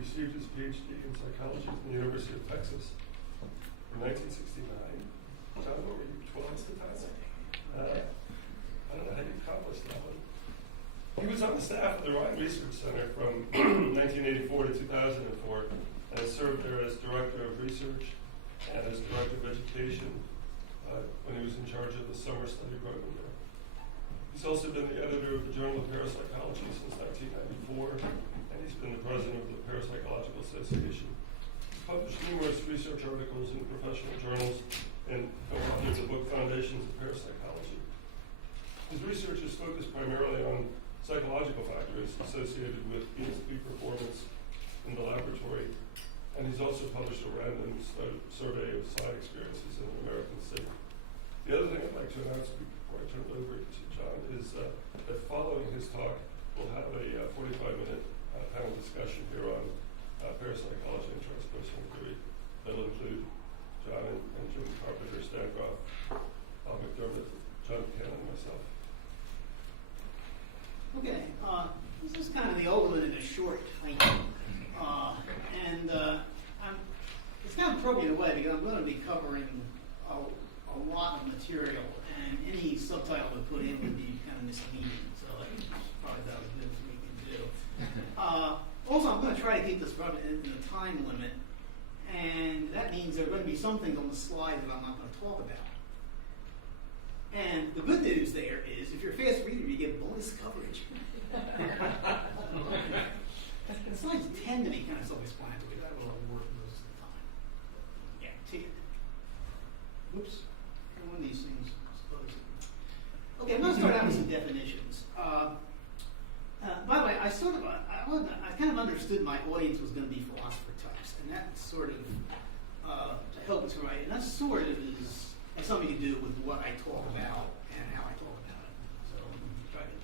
received his PhD in psychology from the University of Texas in 1969. John, what were you, 12 at the time? I don't know how you accomplished that one. He was on the staff of the Ryan Research Center from 1984 to 2004 and has served there as Director of Research and as Director of Education when he was in charge of the summer study program there. He's also been the editor of the Journal of Parapsychology since 1994, and he's been the president of the Parapsychological Association. He's published numerous research articles in professional journals and co-authored the book Foundations of Parapsychology. His research is focused primarily on psychological factors associated with ESP performance in the laboratory, and he's also published a random survey of side experiences in an American city. The other thing I'd like to announce before I turn it over to John is that following his talk, we'll have a 45-minute panel discussion here on parapsychology and transpersonal theory that'll include John and Jim Carpenter, Stan Groff, Bob McDermott, John Cannon, and myself. Okay, this is kind of the overland in a short title. It's kind of appropriate in a way because I'm going to be covering a lot of material, and any subtitle to put in would be kind of misleading, so that's probably about as good as we can do. Also, I'm going to try to keep this probably in the time limit, and that means there are going to be some things on the slide that I'm not going to talk about. And the good news there is, if you're a fast reader, you get bonus coverage. The slides tend to be kind of self-explanatory. That will work most of the time. Guaranteed. Oops. One of these things. Okay, I'm going to start out with some definitions. By the way, I kind of understood my audience was going to be philosopher types, and that sort of to help us right. And that sort of has something to do with what I talk about and how I talk about it. So I'm going to try to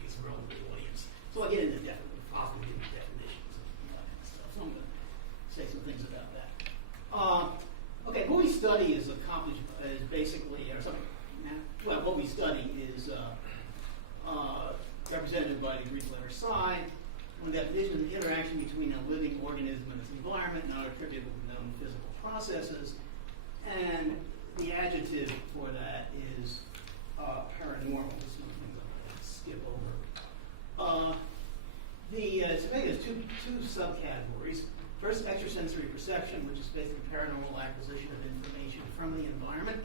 get some relevant to the audience. So I'll get into philosophy definitions and all that kind of stuff. So I'm going to say some things about that. Okay, what we study is basically, or something. Well, what we study is represented by the Greek letter psi. One definition is the interaction between a living organism and its environment, not attributable to known physical processes. And the adjective for that is paranormal. This is one of the things I'm going to skip over. So maybe there's two subcategories. First, extrasensory perception, which is basically paranormal acquisition of information from the environment.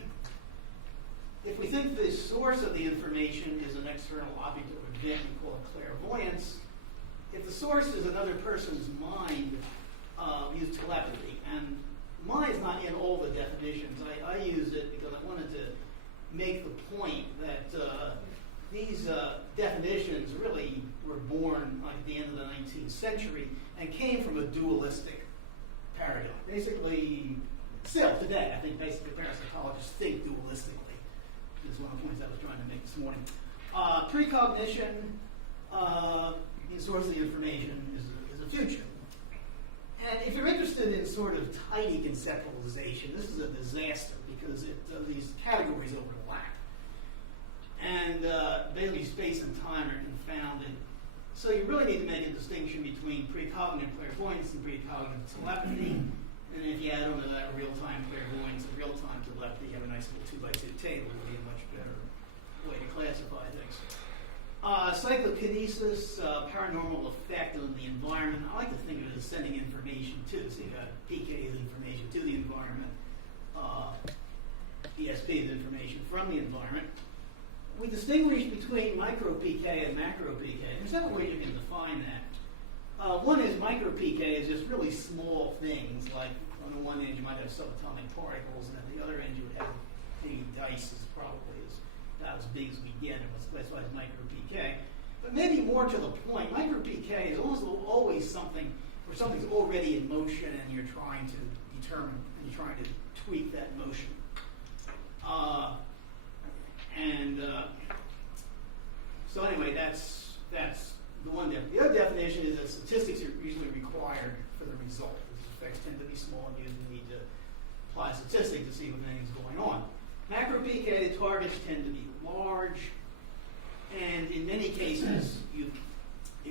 If we think the source of the information is an external object or event, we call it clairvoyance. If the source is another person's mind, we use telepathy. And mine is not in all the definitions. I used it because I wanted to make the point that these definitions really were born at the end of the 19th century and came from a dualistic paradigm. Basically, still today, I think basically parapsychologists think dualistically. This is one of the points I was trying to make this morning. Precognition, the source of the information is the future. And if you're interested in sort of tidy conceptualization, this is a disaster because these categories overlap. And basically space and time are confounded. So you really need to make a distinction between precognitive clairvoyance and precognitive telepathy. And if you add on to that real-time clairvoyance and real-time telepathy, you have a nice little 2x2 table. It would be a much better way to classify things. Psychokinesis, paranormal effect on the environment. I like to think of it as sending information too. So you got PK as information to the environment. ESP is information from the environment. We distinguish between micro-PK and macro-PK. There's several ways you can define that. One is micro-PK is just really small things, like on the one end you might have subatomic particles, and at the other end you would have maybe dice is probably about as big as we get, and what's classified as micro-PK. But maybe more to the point, micro-PK is almost always something where something's already in motion and you're trying to determine, and you're trying to tweak that motion. So anyway, that's the one definition. The other definition is that statistics are usually required for the result. These effects tend to be small, and you usually need to apply statistics to see what anything's going on. Macro PK, the targets tend to be large, and in many cases, you've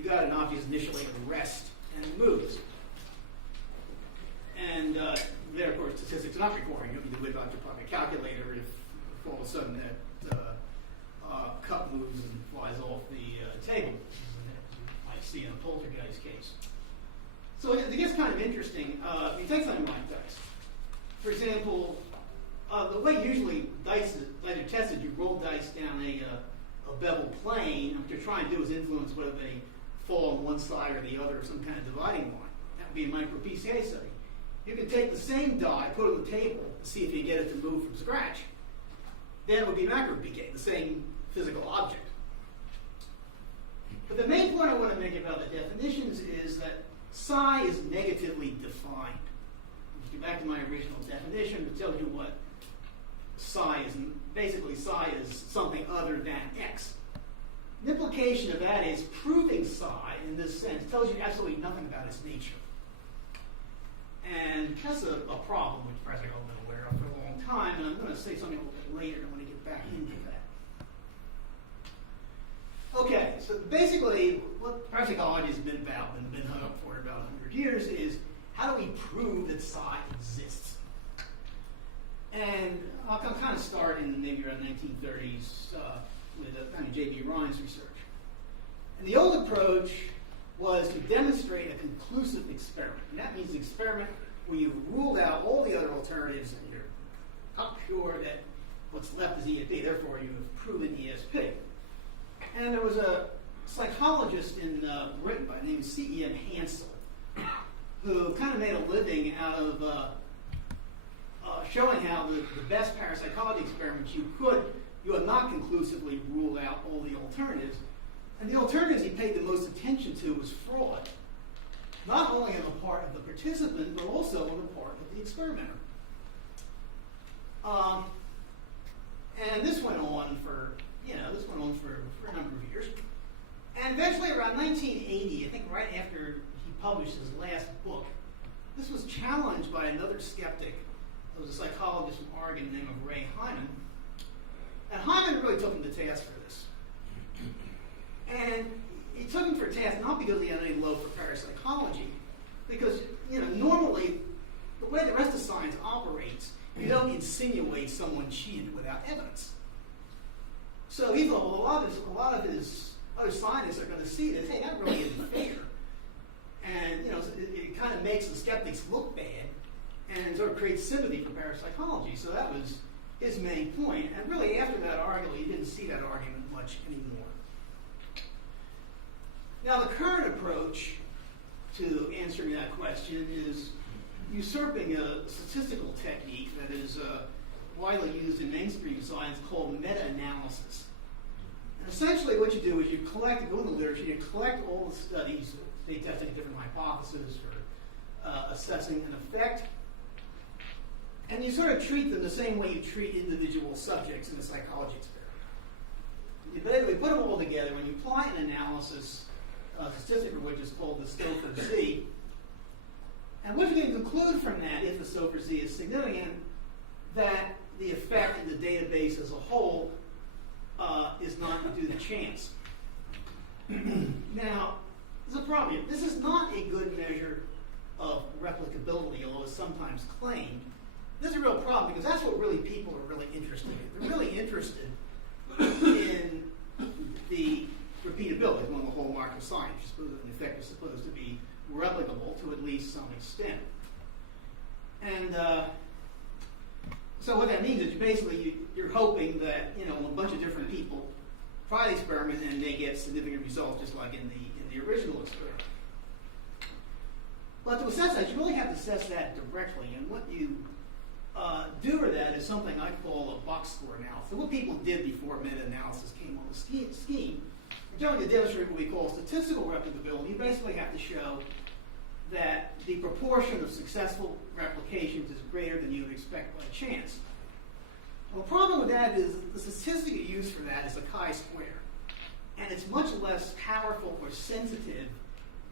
got an object initially at rest and it moves. to whip out your pocket calculator if all of a sudden that cup moves and flies off the table, as you might see in a poltergeist case. So it gets kind of interesting. You take something like dice. For example, the way usually dice are tested, you roll dice down a bevel plane. What you're trying to do is influence whether they fall on one side or the other of some kind of dividing line. That would be a micro-PCA study. You can take the same die, put it on the table, and see if you get it to move from scratch. Then it would be macro-PCA, the same physical object. But the main point I want to make about the definitions is that psi is negatively defined. If you go back to my original definition, it tells you what psi is. And basically, psi is something other than X. The implication of that is proving psi, in this sense, tells you absolutely nothing about its nature. And that's a problem which I've been aware of for a long time, and I'm going to say something a little bit later when we get back into that. Okay, so basically what parapsychology has been about and been hung up for about 100 years is how do we prove that psi exists? And I'll kind of start in maybe around 1930s with kind of J.B. Ryan's research. And the old approach was to demonstrate a conclusive experiment. And that means an experiment where you ruled out all the other alternatives and you're not sure that what's left is ESP, therefore you have proven ESP. And there was a psychologist in Britain by the name of C.E.M. Hansel who kind of made a living out of showing how the best parapsychology experiments you had not conclusively ruled out all the alternatives. And the alternatives he paid the most attention to was fraud, not only on the part of the participant, but also on the part of the experimenter. And this went on for a number of years. And eventually, around 1980, I think right after he published his last book, this was challenged by another skeptic. It was a psychologist from Oregon named Ray Hyman. And Hyman really took him to task for this. And he took him for task not because he had any love for parapsychology, because normally the way the rest of science operates, you don't insinuate someone cheated without evidence. So he thought, well, a lot of his other scientists are going to see this. Hey, that really isn't fair, and it kind of makes the skeptics look bad, and sort of creates sympathy for parapsychology. So that was his main point. And really, after that argument, you didn't see that argument much anymore. Now, the current approach to answering that question is usurping a statistical technique that is widely used in mainstream science called meta-analysis. And essentially what you do is you go in the literature, you collect all the studies, they testing different hypotheses for assessing an effect, and you sort of treat them the same way you treat individual subjects in a psychology experiment. You basically put them all together. When you apply an analysis statistic, which is called the Stouffer Z, and what you can conclude from that, if the Stouffer Z is significant, that the effect in the database as a whole is not due to chance. Now, there's a problem. This is not a good measure of replicability, although it's sometimes claimed. This is a real problem because that's what really people are really interested in. They're really interested in the repeatability, one of the hallmarks of science. An effect is supposed to be replicable to at least some extent. And so what that means is you're hoping that a bunch of different people try the experiment and they get significant results, just like in the original experiment. But to assess that, you really have to assess that directly. And what you do with that is something I call a box score analysis. So what people did before meta-analysis came on the scheme, generally to demonstrate what we call statistical replicability, you basically have to show that the proportion of successful replications is greater than you would expect by chance. Well, the problem with that is the statistic you use for that is a chi-square, and it's much less powerful or sensitive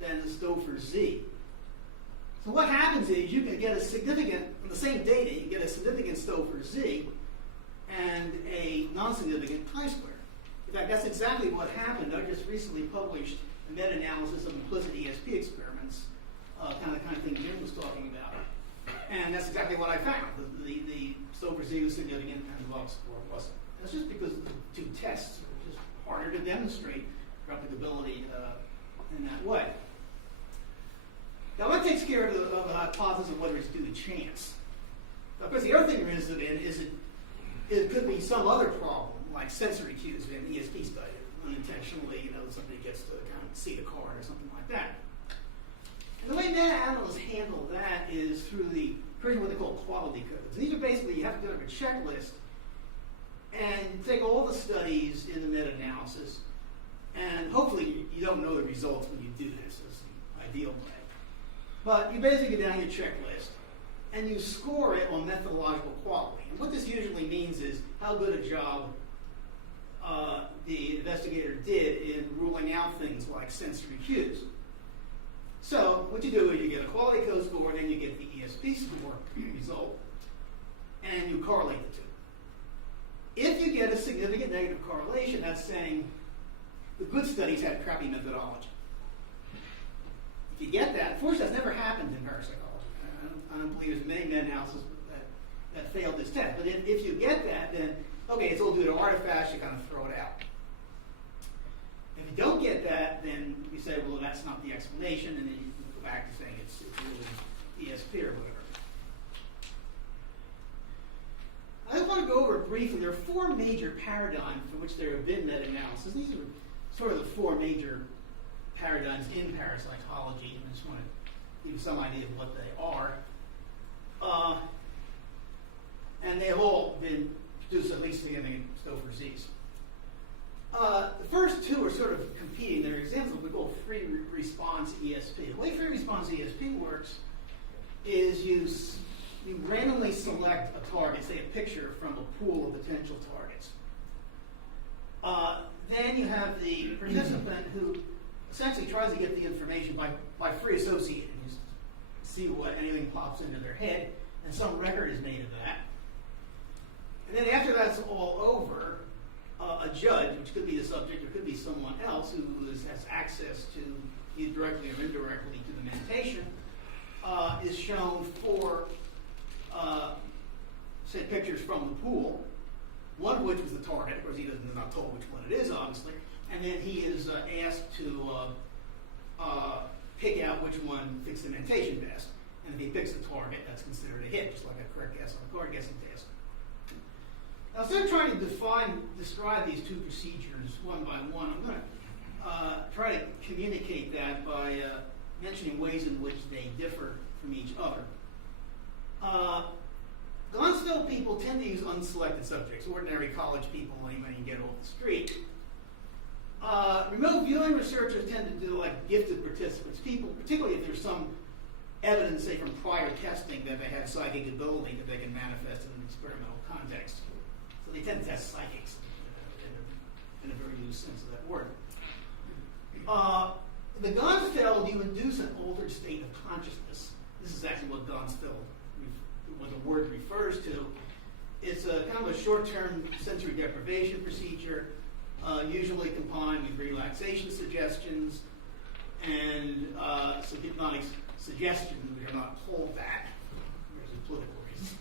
than the Stouffer Z. So what happens is you can get a significant, from the same data, you can get a significant Stouffer Z and a non-significant chi-square. In fact, that's exactly what happened. I just recently published a meta-analysis of implicit ESP experiments, kind of thing Jim was talking about. And that's exactly what I found. The Stover's Z was significant and the log score wasn't. That's just because the two tests are just harder to demonstrate replicability in that way. Now that takes care of the hypothesis of whether it's due to chance. Of course, the other thing there is that it could be some other problem, like sensory cues in an ESP study. Unintentionally, somebody gets to kind of see the card or something like that. And the way meta-analysts handle that is through creating what they call quality codes. And these are basically, you have to go to a checklist and take all the studies in the meta-analysis, and hopefully you don't know the results when you do this. That's the ideal way. But you basically get down your checklist, and you score it on methodological quality. And what this usually means is how good a job the investigator did in ruling out things like sensory cues. So what you do is you get a quality code score, then you get the ESP score result, and you correlate the two. If you get a significant negative correlation, that's saying the good studies had crappy methodology. If you get that, unfortunately that's never happened in parapsychology. I don't believe there's many meta-analysis that failed this test. But if you get that, then, okay, it's all due to artifacts, you kind of throw it out. If you don't get that, then you say, well, that's not the explanation, and then you go back to saying it's really ESP or whatever. I just want to go over briefly. There are four major paradigms for which there have been meta-analysis. These are sort of the four major paradigms in parapsychology. I just want to give you some idea of what they are. And they have all been produced at least significant Stover Z's. The first two are sort of competing. They're examples of what we call free response ESP. The way free response ESP works is you randomly select a target, say a picture from a pool of potential targets. Then you have the participant who essentially tries to get the information by free associating. You see what anything pops into their head, and some record is made of that. And then after that's all over, a judge, which could be the subject or could be someone else who has access to, either directly or indirectly, to the meditation, is shown four, say, pictures from the pool, one of which was the target. Of course, he's not told which one it is, obviously. And then he is asked to pick out which one fits the meditation best. And if he picks the target, that's considered a hit, just like a correct guess on a card guessing test. Now, instead of trying to describe these two procedures one by one, I'm going to try to communicate that by mentioning ways in which they differ from each other. Gonstell people tend to use unselected subjects, ordinary college people, anybody you get off the street. Remote viewing researchers tend to do like gifted participants, people, particularly if there's some evidence, say, from prior testing that they have psychic ability that they can manifest in an experimental context. So they tend to test psychics in a very loose sense of that word. The Gonstell, you induce an altered state of consciousness. This is actually what Gonstell, what the word refers to. It's a kind of a short-term sensory deprivation procedure, usually combined with relaxation suggestions and some hypnotic suggestions, which are not told that. There's a political reason.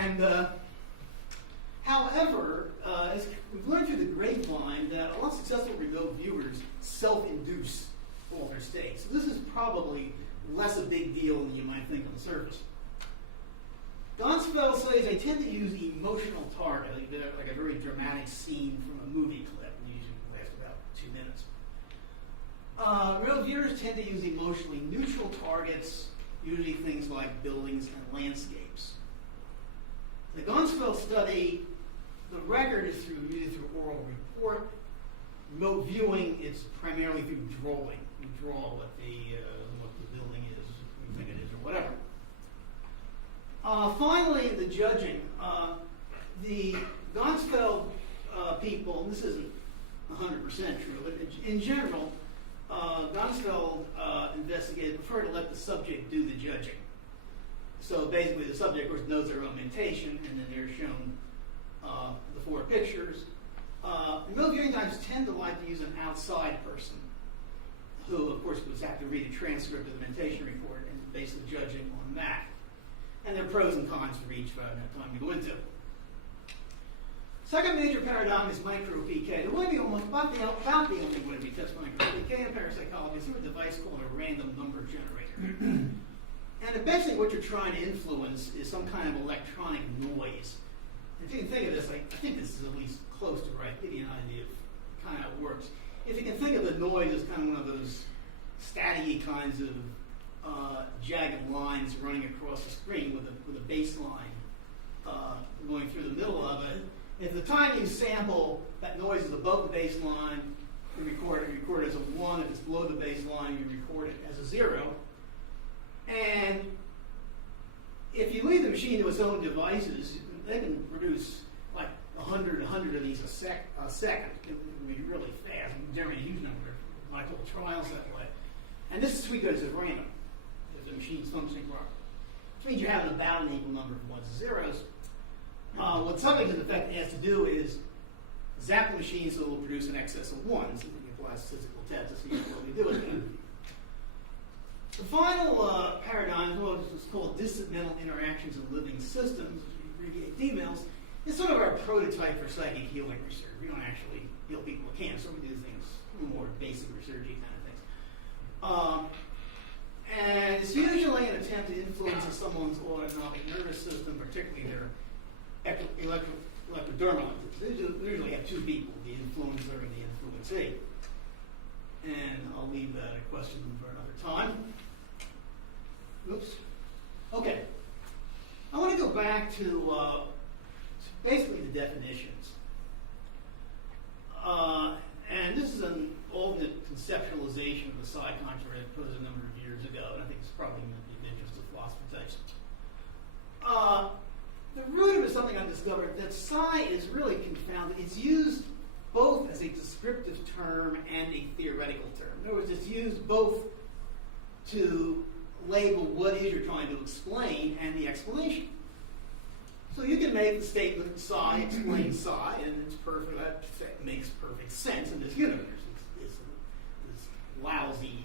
And however, as we've learned through the grapevine that a lot of successful remote viewers self-induce altered states. So this is probably less a big deal than you might think on the surface. Gonstell says they tend to use emotional target, like a very dramatic scene from a movie clip, and usually lasts about 2 minutes. Real viewers tend to use emotionally neutral targets, usually things like buildings and landscapes. The Gonstell study, the record is usually through oral report. Remote viewing, it's primarily through drawing. You draw what the building is, you think it is, or whatever. Finally, the judging. The Gonstell people, and this isn't 100% true, but in general, Gonstell investigators prefer to let the subject do the judging. So basically, the subject, of course, knows their own mentation, and then they're shown the 4 pictures. Remote viewing times tend to like to use an outside person who, of course, would have to read a transcript of the mentation report and base the judging on that. And there are pros and cons for each, but I don't have time to go into. Second major paradigm is micro-PK. The way we almost about the only way we test micro-PK in parapsychology is through a device called a random number generator. And eventually what you're trying to influence is some kind of electronic noise. If you can think of this, I think this is at least close to right, give you an idea of kind of how it works. If you can think of the noise as kind of one of those static-y kinds of jagged lines running across the screen with a baseline going through the middle of it. If the time you sample that noise is above the baseline, you record it as a 1. If it's below the baseline, you record it as a 0. And if you leave the machine to its own devices, they can produce like 100 of these a second. It can be really fast and generate a huge number of micro trials that way. And this is because it's random. If the machine's functioning properly. Which means you're having about an equal number of 1s and zeros. What something in effect has to do is zap the machine so it will produce an excess of 1s. And we apply statistical tests to see what we do with it. The final paradigm is called distant interactions in living systems, which we abbreviate DMILs. It's sort of our prototype for psychic healing research. We don't actually heal people with cancer. We do things a little more basic researchy kind of things. And it's usually an attempt to influence someone's autonomic nervous system, particularly their electrodermal. They usually have two people, the influencer and the influencee. And I'll leave that a question for another time. Oops. Okay. I want to go back to basically the definitions. And this is an alternate conceptualization of the psi concept I posed a number of years ago, and I think it's probably going to be of interest to philosophy types. The root of it is something I discovered, that psi is really confounded. It's used both as a descriptive term and a theoretical term. In other words, it's used both to label what it is you're trying to explain and the explanation. So you can make the statement psi explains psi, and it's perfect. That makes perfect sense in this universe. It's lousy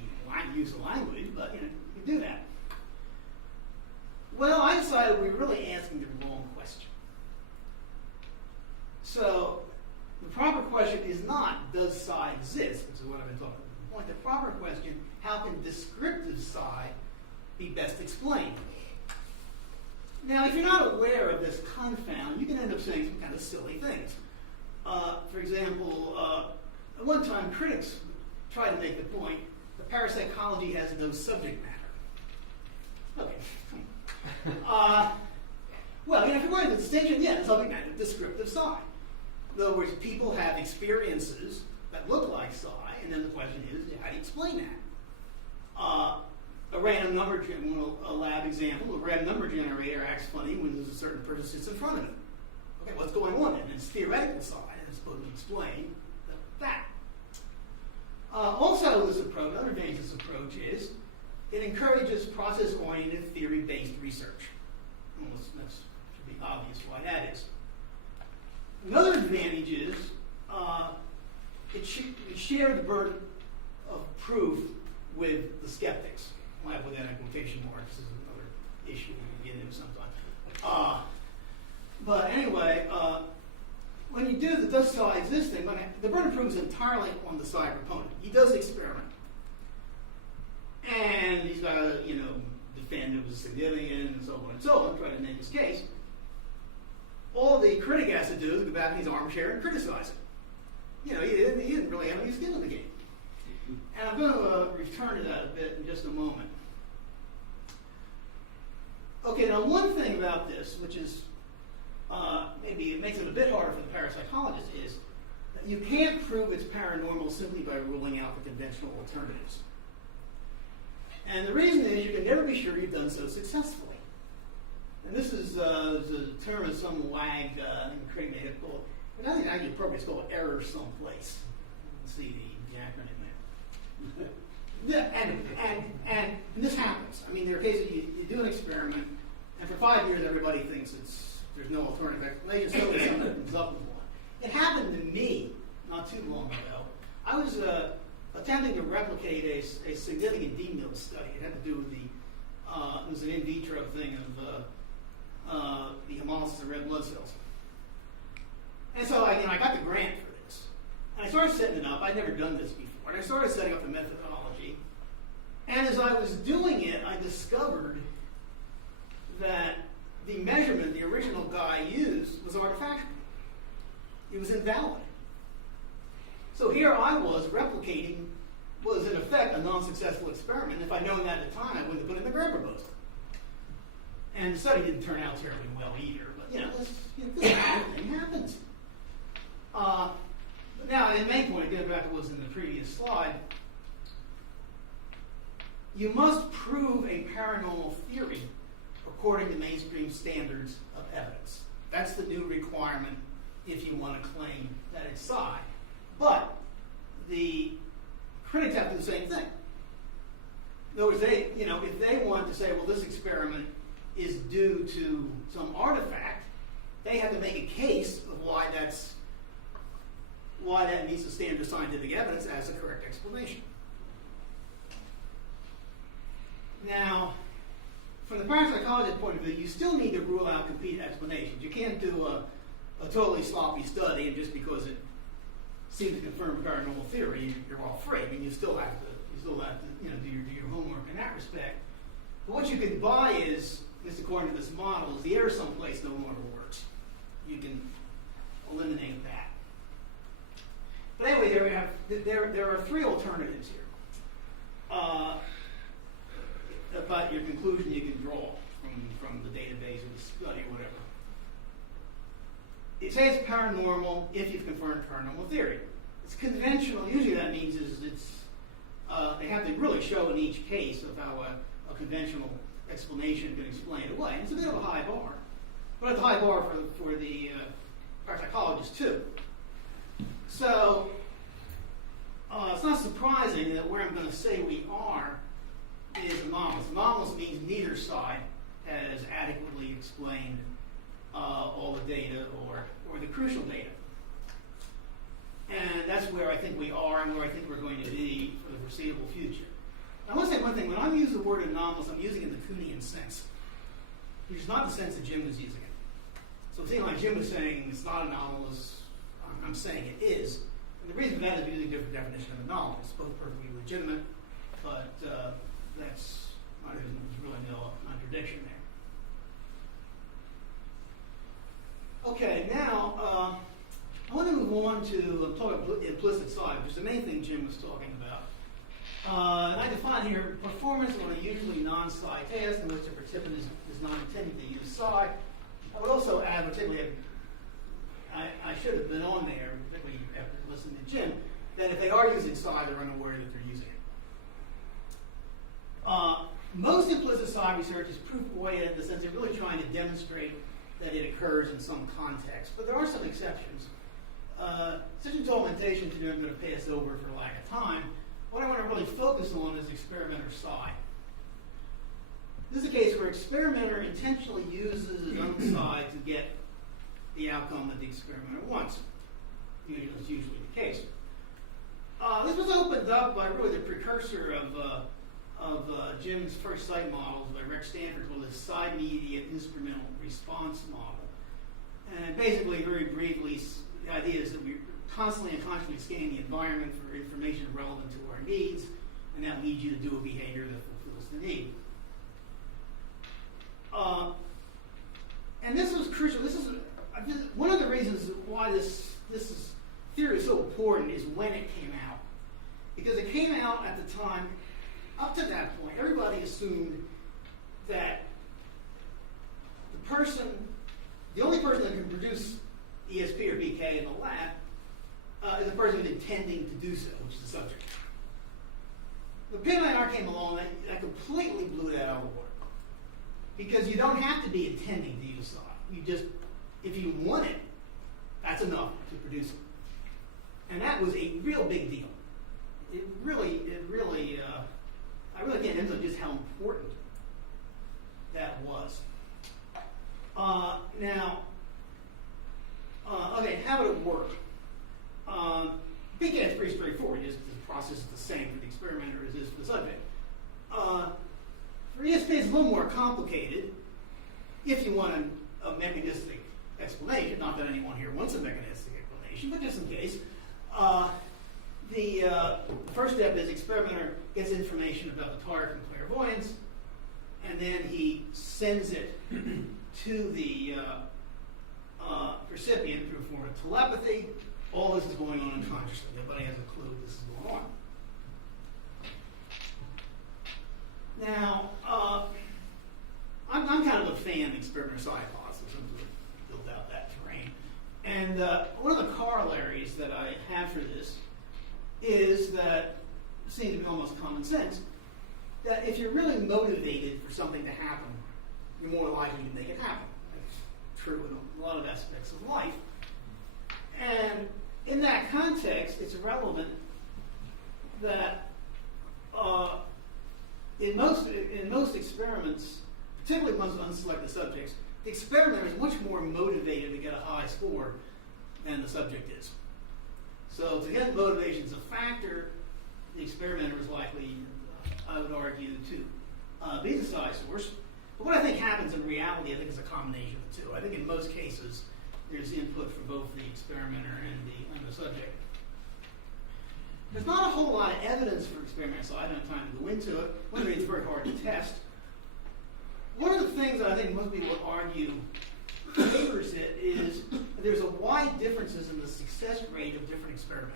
use of language, but you can do that. Well, I decided we were really asking the wrong question. So the proper question is not, does psi exist? Which is what I've been talking about. The proper question, how can descriptive psi be best explained? Now, if you're not aware of this confound, you can end up saying some kind of silly things. For example, at one time, critics tried to make the point that parapsychology has no subject matter. Okay. Well, if you're going to the distinction, yeah, subject matter, descriptive psi. In other words, people have experiences that look like psi, and then the question is, how do you explain that? A random number, a lab example, a random number generator acts funny when there's a certain person sits in front of it. Okay, what's going on? And it's theoretical side, and it's supposed to explain that. Also, this approach, another advantage of this approach is it encourages process-oriented, theory-based research. Well, that should be obvious why that is. Another advantage is it shared the burden of proof with the skeptics. I'll have within a quotation marks. This is another issue we can get into sometime. But anyway, when you do the does psi exist thing, the burden of proof is entirely on the psi proponent. He does the experiment. And he's got to, defend it was significant and so on and so on, try to make his case. All the critic has to do is go back in his armchair and criticize it. He didn't really have any skin in the game. And I'm going to return to that a bit in just a moment. Okay, now one thing about this, which is maybe it makes it a bit harder for the parapsychologist, is that you can't prove it's paranormal simply by ruling out the conventional alternatives. And the reason is you can never be sure you've done so successfully. And this is a term of some wag, critic made it called, but I think actually appropriate, it's called error someplace. Let's see the acronym there. And this happens. I mean, there are cases you do an experiment, and for 5 years everybody thinks there's no alternative explanation, so there's something that comes up with one. It happened to me not too long ago. I was attempting to replicate a significant DMIL study. It had to do with it was an in vitro thing of the hemolysis of red blood cells. And so I got the grant for this. And I started setting it up. I'd never done this before. And I started setting up the methodology. And as I was doing it, I discovered that the measurement the original guy used was artifactual. It was invalid. So here I was replicating what was in effect a non-successful experiment. If I'd known that at the time, I wouldn't have put in the grant proposal. And the study didn't turn out terribly well either. But this kind of thing happens. Now, the main point, again, back to what was in the previous slide, you must prove a paranormal theory according to mainstream standards of evidence. That's the new requirement if you want to claim that it's psi. But the critics have to do the same thing. In other words, if they want to say, well, this experiment is due to some artifact, they have to make a case of why that meets the standard of scientific evidence as a correct explanation. Now, from the parapsychologist point of view, you still need to rule out complete explanations. You can't do a totally sloppy study, and just because it seems to confirm paranormal theory, you're all free. I mean, you still have to do your homework in that respect. But what you can buy is, at least according to this model, is the error someplace no longer works. You can eliminate that. But anyway, there are three alternatives here about your conclusion you can draw from the database or the study or whatever. It says paranormal if you've confirmed paranormal theory. It's conventional. Usually that means they have to really show in each case of how a conventional explanation can explain it away. And it's a bit of a high bar. But it's a high bar for the parapsychologists too. So it's not surprising that where I'm going to say we are is anomalous. Anomalous means neither side has adequately explained all the data or the crucial data. And that's where I think we are and where I think we're going to be for the foreseeable future. I want to say one thing. When I use the word anomalous, I'm using it in the Kuhnian sense, which is not the sense that Jim was using it. So it seems like Jim was saying it's not anomalous. I'm saying it is. And the reason for that is we're using a different definition of anomalous. It's both perfectly legitimate, but there's really no contradiction there. Okay, now I want to move on to talk about implicit side, which is the main thing Jim was talking about. And I define here performance on a usually non-psi task in which the participant is not intending to use psi. I would also add, particularly, I should have been on there, particularly after listening to Jim, that if they are using psi, they're unaware that they're using it. Most implicit psi research is proof-oriented in the sense they're really trying to demonstrate that it occurs in some context. But there are some exceptions. Such implementation today I'm going to pass over for lack of time. What I want to really focus on is experimenter psi. This is a case where experimenter intentionally uses his own psi to get the outcome that the experimenter wants. That's usually the case. This was opened up by really the precursor of Jim's first site models by Rex Stanford, called the psi-mediate instrumental response model. And basically, very briefly, the idea is that we constantly and consciously scan the environment for information relevant to our needs, and that leads you to do a behavior that fulfills the need. And this was crucial. This is one of the reasons why this theory is so important is when it came out. Because it came out at the time, up to that point, everybody assumed that the only person that can produce ESP or BK in the lab is the person who's intending to do so, which is the subject. The PMIR came along, that completely blew that out of the water. Because you don't have to be intending to use psi. You just, if you want it, that's enough to produce it. And that was a real big deal. I really can't emphasize just how important that was. Okay, how would it work? BK is pretty straightforward. The process is the same for the experimenter as it is for the subject. For ESP, it's a little more complicated if you want to mechanistic explanation, not that anyone here wants a mechanistic explanation, but just in case. The first step is experimenter gets information about the target from clairvoyance, and then he sends it to the recipient through a form of telepathy. All this is going on unconsciously. Nobody has a clue this is going on. Now, I'm kind of a fan of experimental hypothesis to build out that terrain. And one of the corollaries that I have for this is that, it seems to be almost common sense, that if you're really motivated for something to happen, you're more likely to make it happen. That's true in a lot of aspects of life. And in that context, it's relevant that in most experiments, particularly ones with unselected subjects, the experimenter is much more motivated to get a high score than the subject is. So to get motivation as a factor, the experimenter is likely, I would argue, to be the side source. But what I think happens in reality, I think, is a combination of the two. I think in most cases, there's input from both the experimenter and the subject. There's not a whole lot of evidence for experiments, so I don't have time to go into it. One reason it's very hard to test. One of the things that I think most people would argue favors it is that there's a wide differences in the success rate of different experimenters.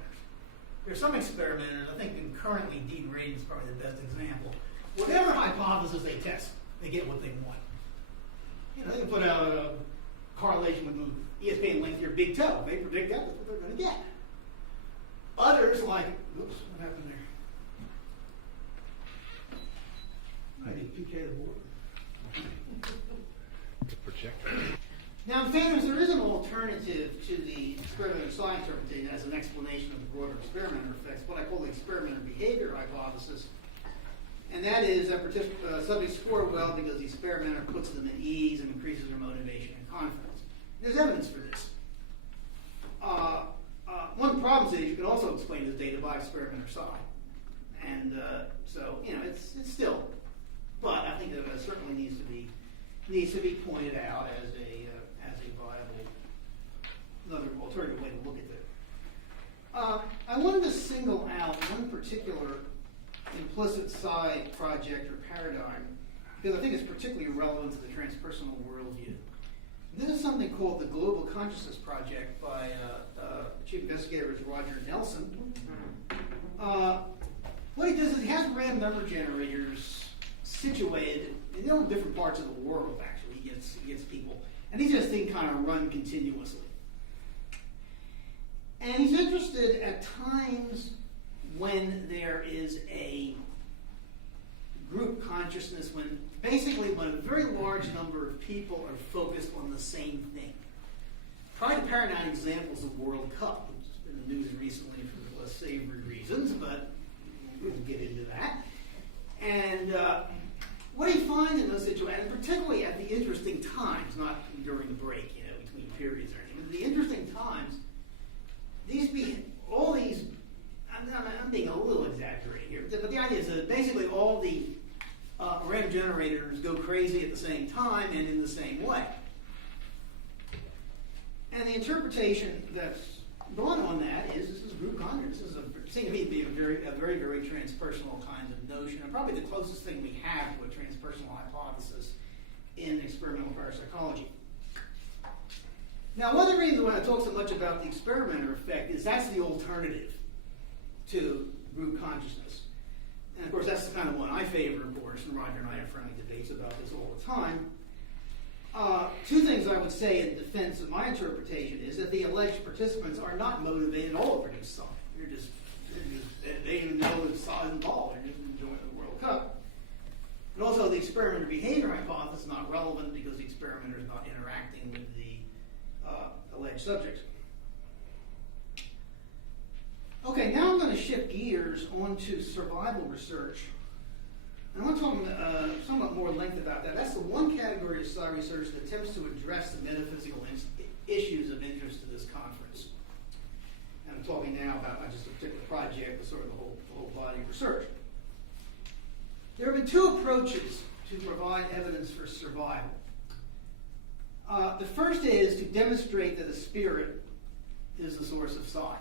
There are some experimenters, I think currently Dean Radin is probably the best example. Whatever hypothesis they test, they get what they want. You know, they can put out a correlation with the ESPN length of your big toe. They predict that, that's what they're going to get. Others, like, oops, what happened there? I did PK the board. The projector. Now, in fairness, there is an alternative to the experimental side interpretation as an explanation of the broader experimenter effects, what I call the experimenter behavior hypothesis. And that is that subjects score well because the experimenter puts them at ease and increases their motivation and confidence. There's evidence for this. One of the problems is you can also explain this data by experimenter side. And so, you know, it's still, but I think that it certainly needs to be pointed out as a viable, another alternative way to look at it. I wanted to single out one particular implicit side project or paradigm because I think it's particularly relevant to the transpersonal worldview. This is something called the Global Consciousness Project by Chief Investigator Roger Nelson. What he does is he has random number generators situated in different parts of the world. Actually, he gets people, and these just things kind of run continuously. And he's interested at times when there is a group consciousness, when a very large number of people are focused on the same thing. Try to paradigm examples of World Cup, which has been in the news recently for less savory reasons, but we won't get into that. And what he finds in those situations, particularly at the interesting times, not during the break, between periods or anything, but the interesting times, I'm being a little exaggerating here, but the idea is that basically all the random generators go crazy at the same time and in the same way. And the interpretation that's drawn on that is this is group consciousness. This seems to me to be a very, very transpersonal kind of notion, and probably the closest thing we have to a transpersonal hypothesis in experimental parapsychology. Now, one of the reasons why I talk so much about the experimenter effect is that's the alternative to group consciousness. And of course, that's the kind of one I favor, of course, and Roger and I have friendly debates about this all the time. Two things I would say in defense of my interpretation is that the alleged participants are not motivated at all to produce something. They even know the size involved. They're just enjoying the World Cup. And also, the experimenter behavior hypothesis is not relevant because the experimenter is not interacting with the alleged subject. Okay, now I'm going to shift gears onto survival research. And I want to talk somewhat more length about that. That's the one category of sci research that attempts to address the metaphysical issues of interest to this conference. And I'm talking now about not just a particular project, but sort of the whole body of research. There have been two approaches to provide evidence for survival. The first is to demonstrate that the spirit is the source of psi.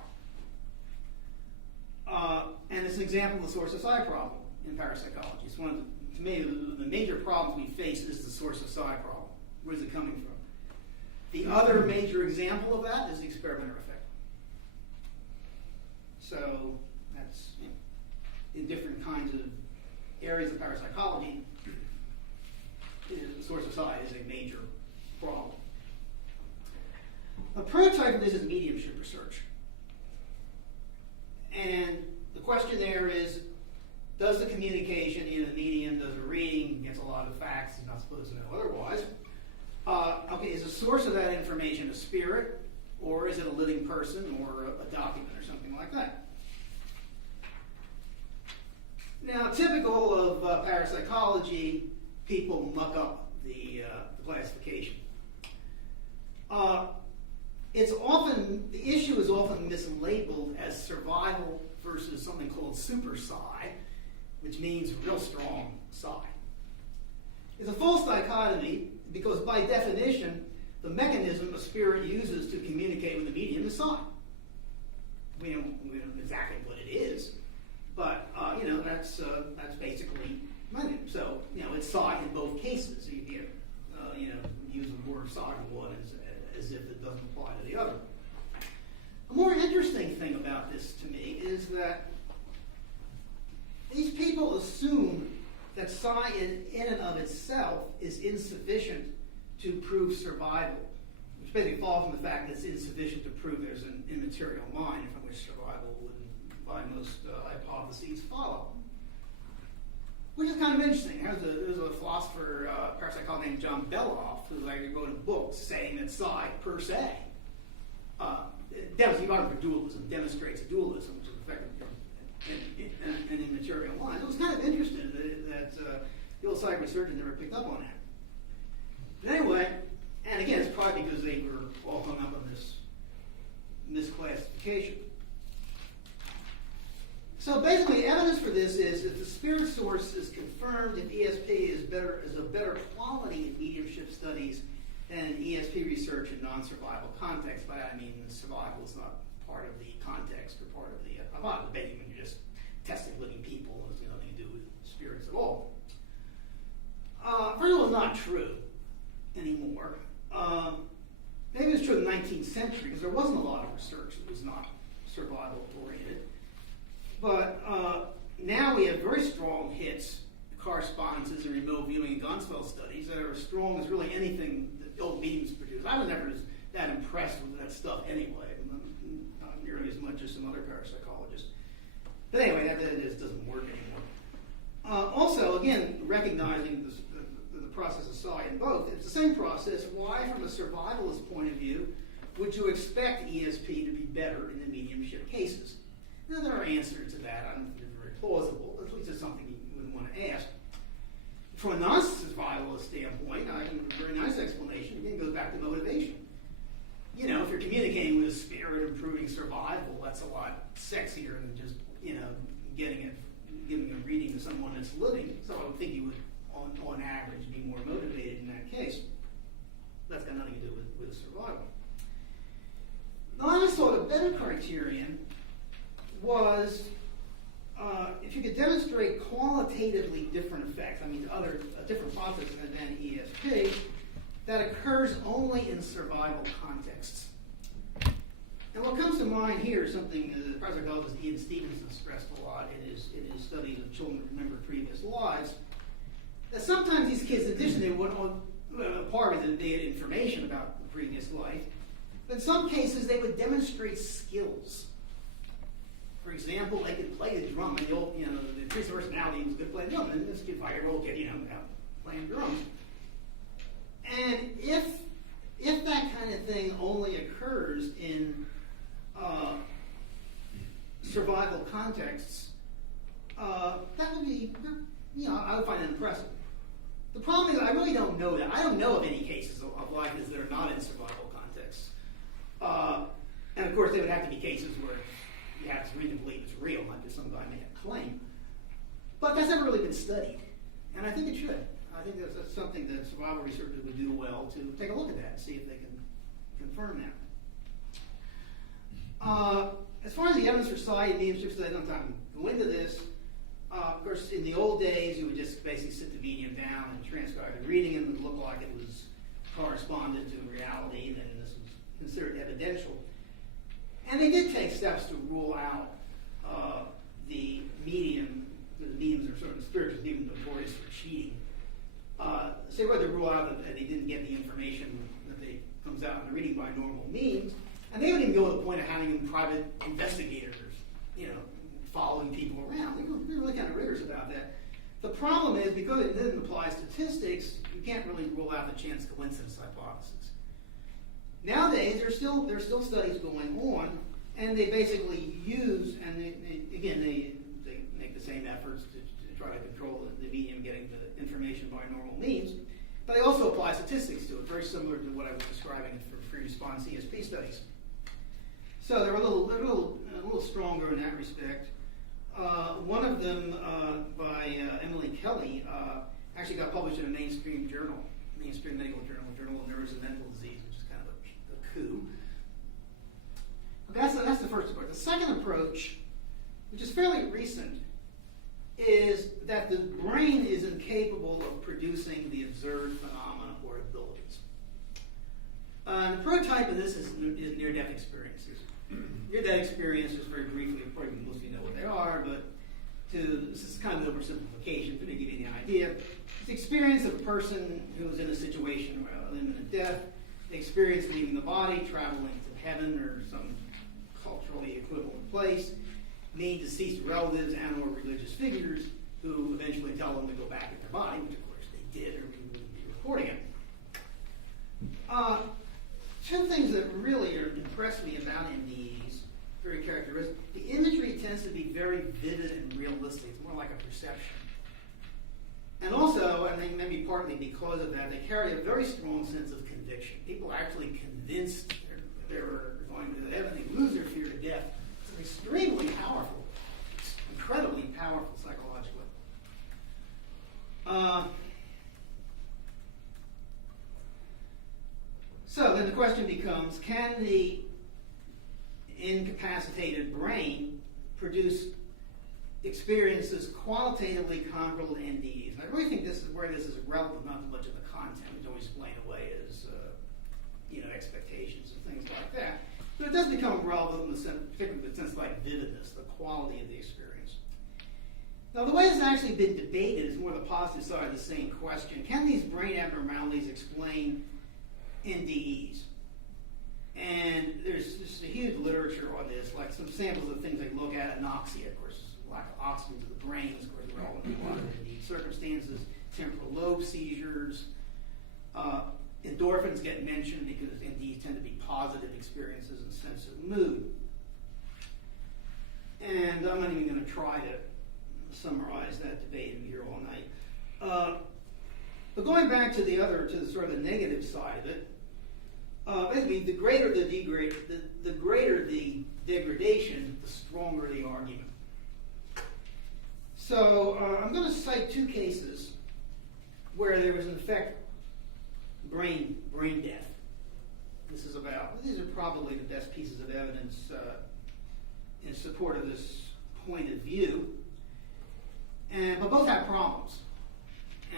And it's an example of the source of psi problem in parapsychology. It's one of the, to me, the major problems we face is the source of psi problem. Where is it coming from? The other major example of that is the experimenter effect. So that's, in different kinds of areas of parapsychology, the source of psi is a major problem. A prototype of this is mediumship research. And the question there is, does the communication in a medium, does a reading, gets a lot of facts he's not supposed to know otherwise, okay, is the source of that information a spirit, or is it a living person, or a document, or something like that? Now, typical of parapsychology, people muck up the classification. The issue is often mislabeled as survival versus something called super psi, which means real strong psi. It's a false dichotomy because by definition, the mechanism a spirit uses to communicate with the medium is psi. We don't know exactly what it is, but that's basically money. So it's psi in both cases. You use the word psi in one as if it doesn't apply to the other. A more interesting thing about this to me is that these people assume that psi in and of itself is insufficient to prove survival, which basically falls from the fact that it's insufficient to prove there's an immaterial mind from which survival would, by most hypotheses, follow. Which is kind of interesting. There's a philosopher, parapsychologist named John Beloff, who actually wrote a book saying that psi, per se, for dualism, demonstrates a dualism, which is effectively an immaterial mind. It was kind of interesting that the old psych researchers never picked up on that. But anyway, and again, it's probably because they were all hung up on this misclassification. So basically, evidence for this is if the spirit source is confirmed, if ESP is a better quality in mediumship studies than ESP research in non-survival context. By that I mean survival is not part of the context or part of the. I'm not debating when you're just testing living people. It has nothing to do with spirits at all. First of all, it's not true anymore. Maybe it was true in the 19th century because there wasn't a lot of research that was not survival oriented. But now we have very strong hits, correspondences, and remote viewing and Gonspell studies that are as strong as really anything that old mediums produce. I was never that impressed with that stuff anyway, not nearly as much as some other parapsychologists. But anyway, that just doesn't work anymore. Also, again, recognizing the process of psi in both, it's the same process. Why, from a survivalist point of view, would you expect ESP to be better in the mediumship cases? Now, there are answers to that. I don't think they're very plausible. At least it's something you would want to ask. From a non-survivalist standpoint, I have a very nice explanation. Again, it goes back to motivation. If you're communicating with a spirit, improving survival, that's a lot sexier than just, giving a reading to someone that's living. So I would think you would, on average, be more motivated in that case. That's got nothing to do with survival. Now, I just thought a better criterion was if you could demonstrate qualitatively different effects, a different process than ESP, that occurs only in survival contexts. And what comes to mind here is something the parapsychologist Ian Stevenson stressed a lot in his studies of children that remember previous lives, that sometimes these kids, in addition, they want part of it, they had information about the previous life, but in some cases they would demonstrate skills. For example, they could play the drum, and the priest's personality was good playing the drum, and this 5-year-old kid, out playing drums. And if that kind of thing only occurs in survival contexts, that would be, I would find that impressive. The problem is I really don't know that. I don't know of any cases of life that are not in survival contexts. And of course, they would have to be cases where you have to reason to believe it's real, not just some guy making a claim. But that's never really been studied. And I think it should. I think that's something that survival researchers would do well to take a look at that and see if they can confirm that. As far as the evidence for psi mediumship, I don't have time to go into this. Of course, in the old days, you would just basically sit the medium down and transcribe the reading, and it would look like it was corresponded to reality, then this was considered evidential. And they did take steps to rule out the medium. The mediums are sort of spirituals, even notorious for cheating. Say whether to rule out that they didn't get the information that comes out in the reading by normal means, and they would even go to the point of having private investigators, following people around. They were really kind of rigorous about that. The problem is, because it didn't apply statistics, you can't really rule out the chance coincidence hypothesis. Nowadays, there's still studies going on, and they basically use, and they make the same efforts to try to control the medium getting the information by normal means, but they also apply statistics to it, very similar to what I was describing for free response ESP studies. So they're a little stronger in that respect. One of them, by Emily Kelly, actually got published in a mainstream medical journal, Journal of Nerves and Mental Disease, which is kind of a coup. But that's the first approach. The second approach, which is fairly recent, is that the brain is incapable of producing the observed phenomena or abilities. The prototype of this is near-death experiences. Near-death experiences, very briefly, probably most of you know what they are, but this is kind of an oversimplification to give you the idea. It's the experience of a person who is in a situation of imminent death. They experience leaving the body, traveling to heaven or some culturally equivalent place, meet deceased relatives and or religious figures who eventually tell them to go back in their body, which of course they did, or we wouldn't be recording it. Two things that really impress me about NDEs, very characteristic. The imagery tends to be very vivid and realistic. It's more like a perception. And also, I think maybe partly because of that, they carry a very strong sense of conviction. People are actually convinced they're going to heaven. They lose their fear to death. It's extremely powerful. It's incredibly powerful psychologically. So then the question becomes, can the incapacitated brain produce experiences qualitatively comparable to NDEs? And I really think this is where this is relevant, not so much of the content, which always explain away as expectations and things like that. But it does become relevant in the sense, particularly in the sense like vividness, the quality of the experience. Now, the way this has actually been debated is more the positive side of the same question. Can these brain abnormalities explain NDEs? And there's just a huge literature on this, like some samples of things they look at, anoxia, of course, lack of oxygen to the brain, of course, relevant in a lot of NDE circumstances, temporal lobe seizures, endorphins get mentioned because NDEs tend to be positive experiences in the sense of mood. And I'm not even going to try to summarize that debate and be here all night. But going back to the sort of the negative side of it, basically, the greater the degradation, the stronger the argument. So I'm going to cite two cases where there was, in effect, brain death. These are probably the best pieces of evidence in support of this point of view. But both have problems.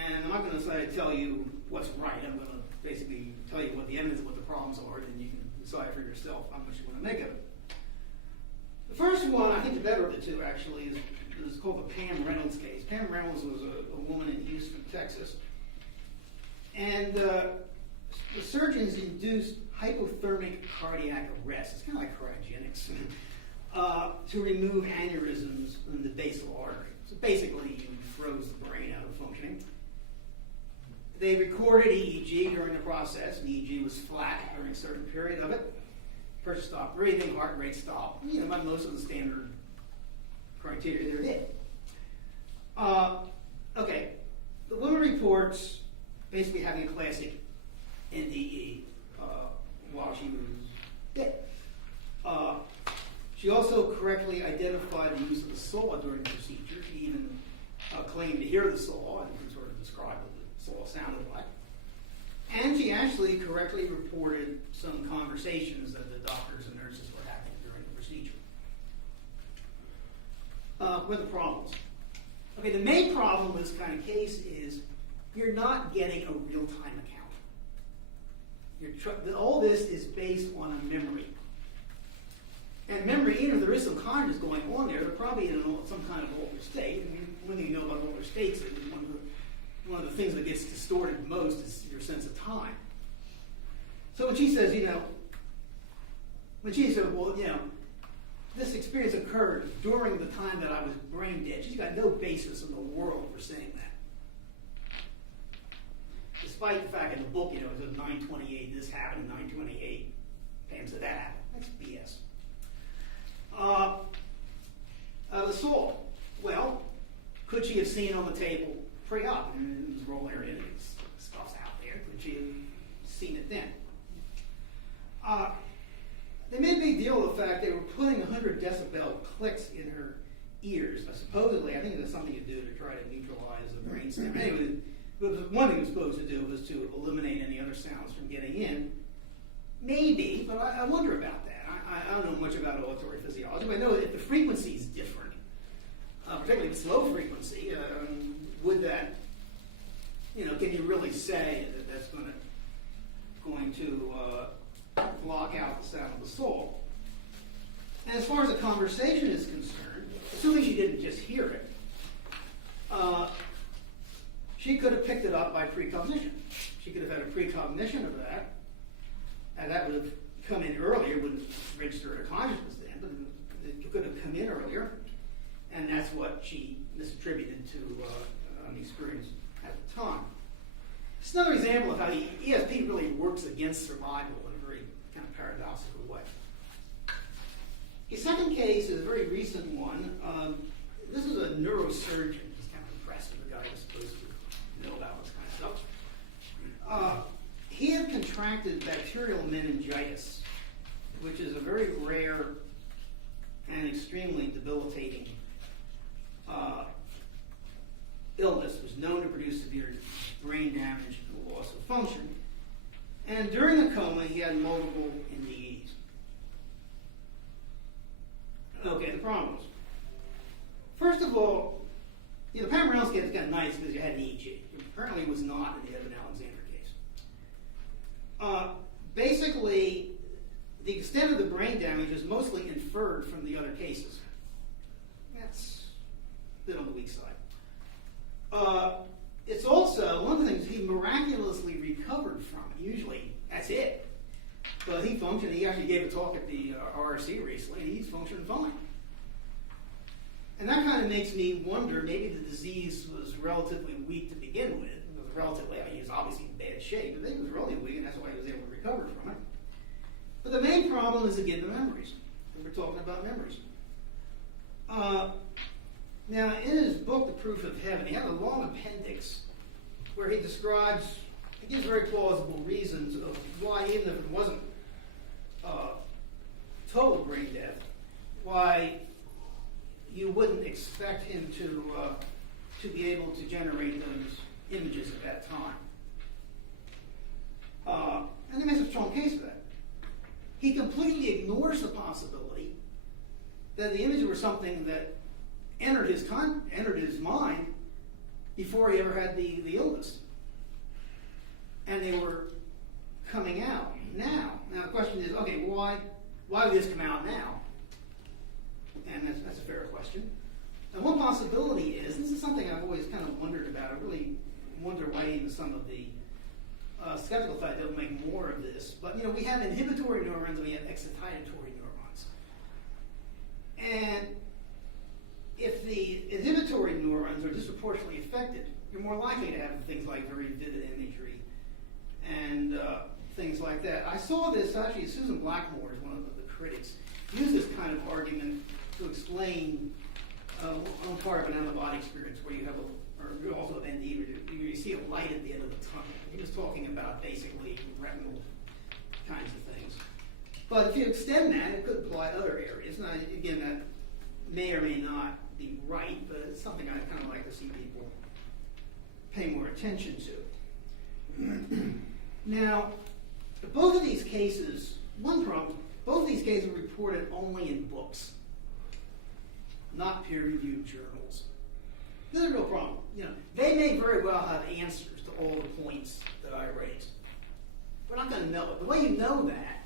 And I'm not going to tell you what's right. I'm going to basically tell you what the evidence, what the problems are, and then you can decide for yourself how much you want to make of it. The first one, I think the better of the two, actually, is called the Pam Reynolds case. Pam Reynolds was a woman in Houston, Texas. And the surgeons induced hypothermic cardiac arrest. It's kind of like cryogenics. To remove aneurysms in the basal artery. So basically, you froze the brain out of functioning. They recorded EEG during the process, and EEG was flat during a certain period of it. Person stopped breathing, heart rate stopped. By most of the standard criteria, they're dead. Okay, the woman reports basically having a classic NDE while she was dead. She also correctly identified the use of the saw during the procedure. She even claimed to hear the saw and could sort of describe what the saw actually correctly reported some conversations that the doctors and nurses were having during the procedure. What are the problems? Okay, the main problem with this kind of case is you're not getting a real-time account. All this is based on a memory. And memory, even if there is some consciousness going on there, they're probably in some kind of altered state. I mean, one thing you know about altered states is one of the things that gets distorted most is your sense of time. So when she says, well, this experience occurred during the time that I was brain dead, she's got no basis in the world for saying that. Despite the fact in the book, it says 928, this happened in 928, Pam said that happened. That's BS. The soul. Well, could she have seen on the table pre-op? It was roll area, stuff's out there. Could she have seen it then? They made a big deal of the fact they were putting 100 decibel clicks in her ears. Supposedly, I think it has something to do to try to neutralize the brainstem. Anyway, one thing it was supposed to do was to eliminate any other sounds from getting in. Maybe, but I wonder about that. I don't know much about auditory physiology, but I know that if the frequency is different, particularly if it's low frequency, would that, can you really say that that's going to block out the sound of the soul? And as far as the conversation is concerned, assuming she didn't just hear it, she could have picked it up by precognition. She could have had a precognition of that, and that would have come in earlier, wouldn't register her consciousness then, but it could have come in earlier, and that's what she misattributed to the experience at the time. It's another example of how the ESP really works against survival in a very kind of paradoxical way. The second case is a very recent one. This is a neurosurgeon. He's kind of impressed with the guy who's supposed to know about this kind of stuff. He had contracted bacterial meningitis, which is a very rare and extremely debilitating illness. It was known to produce severe brain damage and loss of function. And during the coma, he had multiple NDEs. Okay, the problems. First of all, the Pomeranian is kind of nice because you had an EEG. It apparently was not in the Evan Alexander case. Basically, the extent of the brain damage is mostly inferred from the other cases. That's a bit on the weak side. It's also one of the things he miraculously recovered from. Usually, that's it. But he functioned. He actually gave a talk at the RRC recently, and he's functioning fine. And that kind of makes me wonder, maybe the disease was relatively weak to begin with. It was relatively, he was obviously in bad shape, but I think it was relatively weak, and that's why he was able to recover from it. But the main problem is, again, the memories. We're talking about memories. Now, in his book, The Proof of Heaven, he had a long appendix where he describes, he gives very plausible reasons of why, even if it wasn't total brain death, why you wouldn't expect him to be able to generate those images at that time. And he makes a strong case for that. He completely ignores the possibility that the images were something that entered his mind before he ever had the illness. And they were coming out now. Now the question is, okay, why would this come out now? And that's a fair question. And one possibility is, this is something I've always kind of wondered about. I really wonder why even some of the skeptical side don't make more of this. But we have inhibitory neurons and we have excitatory neurons. And if the inhibitory neurons are disproportionately affected, you're more likely to have things like very vivid imagery and things like that. I saw this, actually, Susan Blackmore is one of the critics, use this kind of argument to explain one part of an out-of-body experience where you have or also an ND, where you see a light at the end of the tunnel. He was talking about basically retinal kinds of things. But if you extend that, it could apply to other areas. And again, that may or may not be right, but it's something I kind of like to see people pay more attention to. Now, But both of these cases, one problem, both of these cases were reported only in books, not peer-reviewed journals. This is a real problem. They may very well have answers to all the points that I raised. We're not going to know it. The way you know that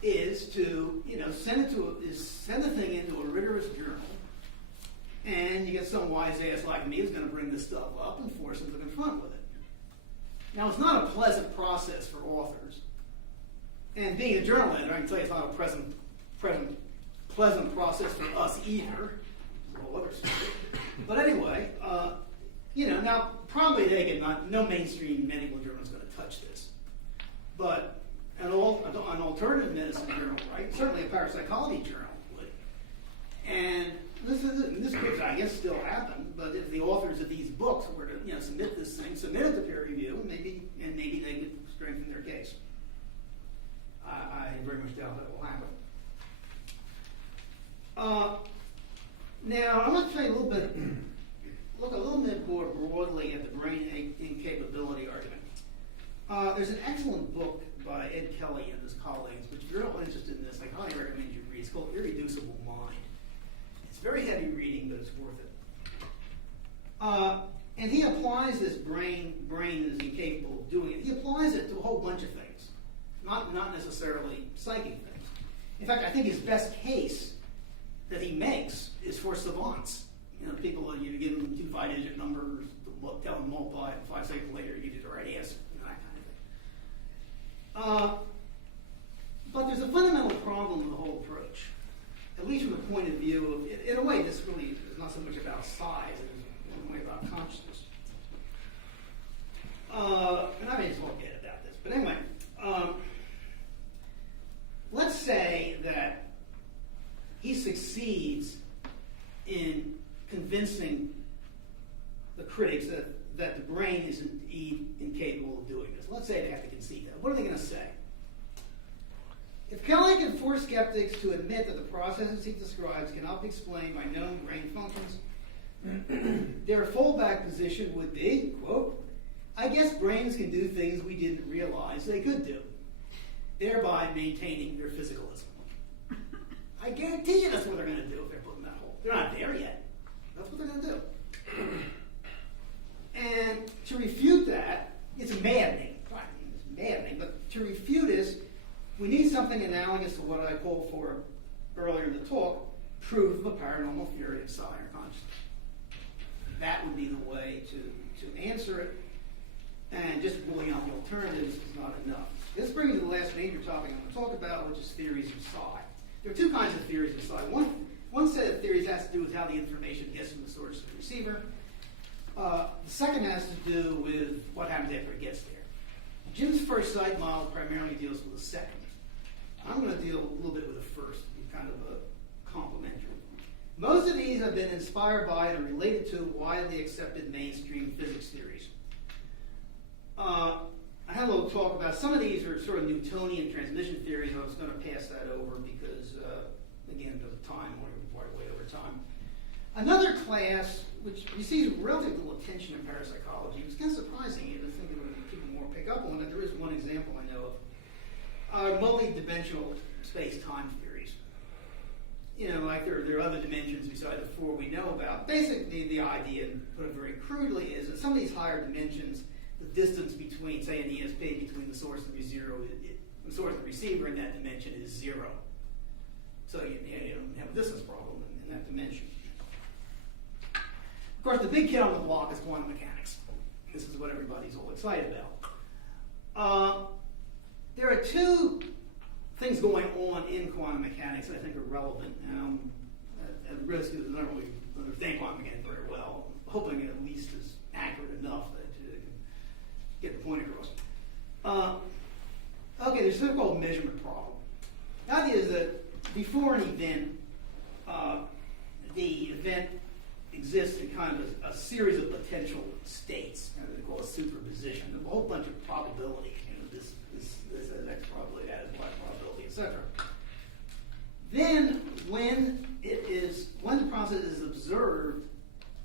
is to, send the thing into a rigorous journal, and you get some wise ass like me who's going to bring this stuff up and force them to confront with it. Now, it's not a pleasant process for authors. And being a journal editor, I can tell you it's not a pleasant process for us either. Well, other stuff. But anyway, now probably no mainstream medical journal is going to touch this. But an alternative medicine journal, right? Certainly a parapsychology journal would. And this could, I guess, still happen. But if the authors of these books were to, submit this thing, submit it to peer review, maybe they could strengthen their case. I very much doubt that will happen. Now, I'm going to tell you look a little bit more broadly at the brain incapability argument. There's an excellent book by Ed Kelly and his colleagues, which if you're all interested in this, I highly recommend you read. It's called Irreducible Mind. It's very heavy reading, but it's worth it. And he applies this brain is incapable of doing it. He applies it to a whole bunch of things, not necessarily psychic things. In fact, I think his best case that he makes is for savants. People that you give them 2 5-digit numbers, tell them multiply, and 5 seconds later you give you the right answer, that kind of thing. But there's a fundamental problem with the whole approach, at least from the point of view of, in a way, this really is not so much about size, it is in a way about consciousness. And I may as well get about this, but anyway, let's say that he succeeds in convincing the critics that the brain is indeed incapable of doing this. Let's say they have to concede that. What are they going to say? If Kelly can force skeptics to admit that the processes he describes cannot be explained by known brain functions, their fallback position would be, quote, I guess brains can do things we didn't realize they could do, thereby maintaining their physicalism. I guarantee you that's what they're going to do if they're put in that hole. They're not there yet. That's what they're going to do. And to refute that, it's maddening. It's maddening, but to refute is, we need something analogous to what I called for earlier in the talk, proof of a paranormal theory of psi or consciousness. That would be the way to answer it, and just ruling out the alternatives is not enough. This brings me to the last major topic I'm going to talk about, which is theories of psi. There are 2 kinds of theories of psi. One set of theories has to do with how the information gets from the source to the receiver. The second has to do with what happens after it gets there. Jim's first sight model primarily deals with the second. I'm going to deal a little bit with the first, kind of a complementary. Most of these have been inspired by and related to widely accepted mainstream physics theories. I had a little talk about some of these are sort of Newtonian transmission theories. I was going to pass that over because, again, because of time, we're way over time. Another class, which receives relatively little attention in parapsychology, it was kind of surprising to think that people more pick up on it. There is one example I know of. Multi-dimensional space-time theories. Like there are other dimensions besides the 4 we know about. Basically, the idea, put it very crudely, is that some of these higher dimensions, the distance between, say, an ESP, between the source and the source and the receiver in that dimension is 0. So you don't have a distance problem in that dimension. Of course, the big kid on the block is quantum mechanics. This is what everybody's all excited about. There are 2 things going on in quantum mechanics that I think are relevant. And at risk of not really understand quantum mechanics very well, I'm hoping it at least is accurate enough that you can get the point across. Okay, there's something called measurement problem. The idea is that before an event, the event exists in kind of a series of potential states, they call it superposition, a whole bunch of probabilities. This has X probability, that has Y probability, etc. Then, when the process is observed,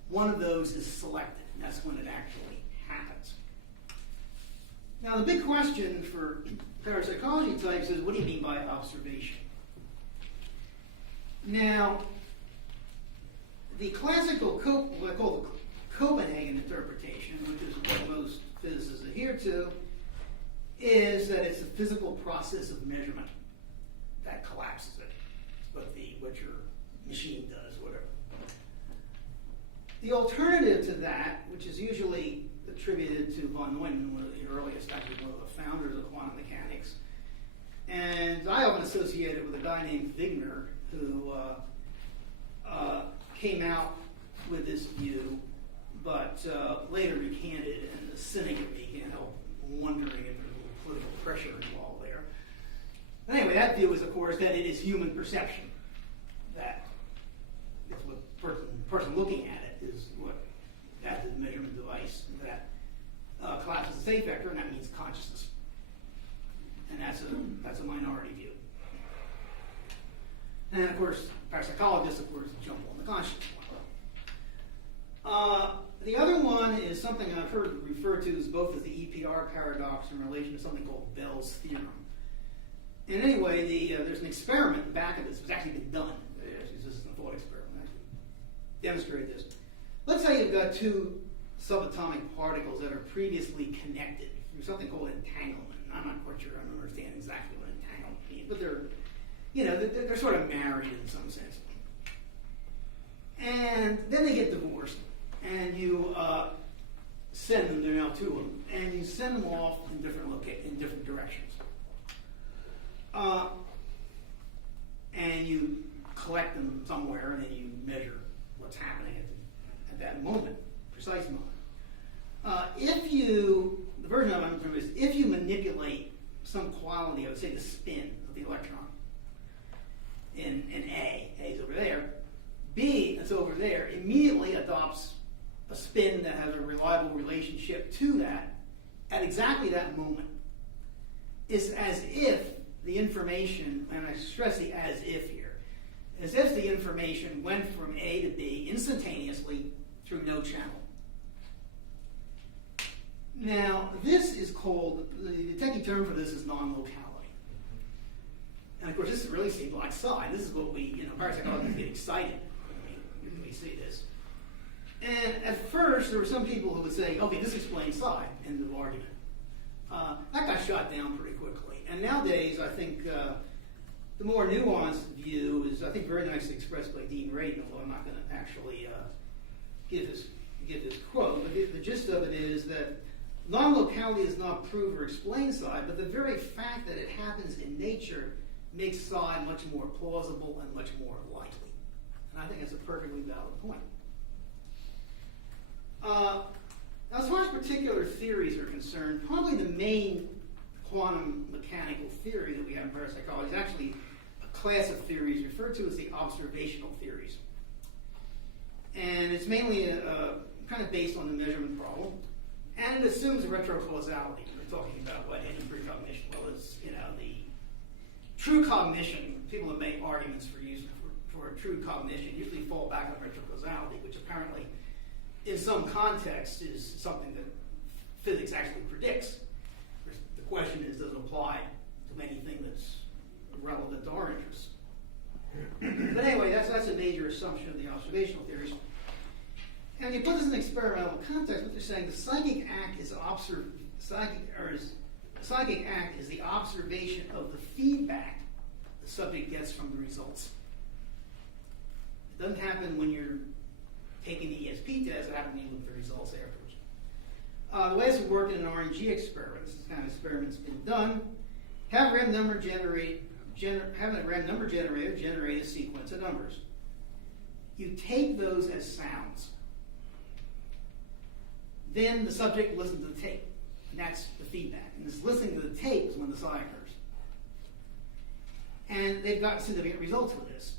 one of those is selected, and that's when it actually happens. Now, the big question for parapsychology types is, what do you mean by observation? Now, the classical, what I call the Copenhagen interpretation, which is what most physicists adhere to, is that it's the physical process of measurement that collapses it. What your machine does, whatever. The alternative to that, which is usually attributed to von Neumann, one of the earliest, actually one of the founders of quantum mechanics, and I often associate it with a guy named Wigner, who came out with this view, but later recanted, and the cynic in me can't help wondering if there's a little political pressure involved there. But anyway, that view is, of course, that it is human perception. That it's what person looking at it is what that is the measurement device that collapses the state vector, and that means consciousness. And that's a minority view. And of course, parapsychologists, of course, jump on the consciousness one. The other one is something I've heard referred to as both as the EPR paradox in relation to something called Bell's theorem. And anyway, there's an experiment in the back of this. It's actually been done. This is a thought experiment. I actually demonstrate this. Let's say you've got two subatomic particles that are previously connected through something called entanglement. I'm not quite sure I don't understand exactly what entanglement means, but they're sort of married in some sense. And then they get divorced, and you send them, there are now two of them, and you send them off in different directions. And you collect them somewhere, and then you measure what's happening at that moment, precise moment. The version of it is, if you manipulate some quality of, say, the spin of the electron in A is over there, B that's over there immediately adopts a spin that has a reliable relationship to that at exactly that moment. It's as if the information, and I stress the as if here, as if the information went from A to B instantaneously through no channel. Now, this is called, the technical term for this is non-locality. And of course, this is really seems like psi. This is what we, parapsychologists get excited when we see this. And at first, there were some people who would say, okay, this explains psi, end of argument. That got shot down pretty quickly. And nowadays, I think the more nuanced view is, I think, very nicely expressed by Dean Radin, although I'm not going to actually give this quote. But the gist of it is that non-locality does not prove or explain psi, but the very fact that it happens in nature makes psi much more plausible and much more likely. And I think that's a perfectly valid point. Now, as far as particular theories are concerned, probably the main quantum mechanical theory that we have in parapsychology is actually a class of theories referred to as the observational theories. And it's mainly kind of based on the measurement problem. And it assumes retrocausality. We're talking about what hidden precognition. Well, it's, the true cognition, people that make arguments for true cognition usually fall back on retrocausality, which apparently in some context is something that physics actually predicts. The question is, does it apply to anything that's relevant to our interests? But anyway, that's a major assumption of the observational theories. And you put this in experimental context, what they're saying, the psychic act is the observation of the feedback the subject gets from the results. It doesn't happen when you're taking the ESP test, it happens when you look at the results afterwards. The way this would work in an RNG experiment, this kind of experiment's been done, have a random number generator generate a sequence of numbers. You take those as sounds. Then the subject listens to the tape. And that's the feedback. And this listening to the tape is when the psi occurs. And they've got significant results with this.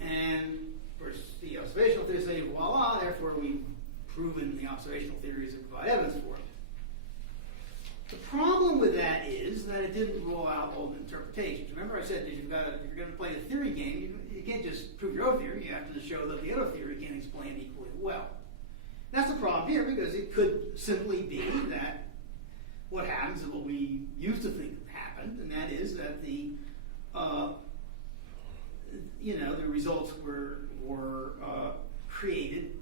And of course, the observational theories say, voila, therefore we've proven the observational theories that provide evidence for it. The problem with that is that it didn't rule out all the interpretations. Remember I said that if you're going to play the theory game, you can't just prove your own theory, you have to show that the other theory can explain it equally well. That's the problem here, because it could simply be that what happens is what we used to think happened, and that is that the results were created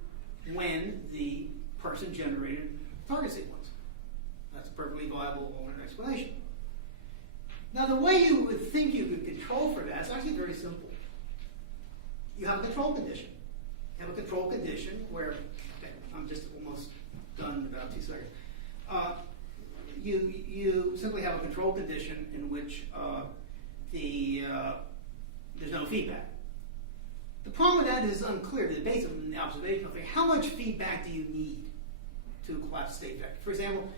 when the person generated target sequence. That's a perfectly viable alternate explanation. Now, the way you would think you could control for that is actually very simple. You have a control condition. You have a control condition where, okay, I'm just almost done in about 2 seconds. You simply have a control condition in which there's no feedback. The problem with that is unclear. Based on the observational thing, how much feedback do you need to collapse state vector? For example,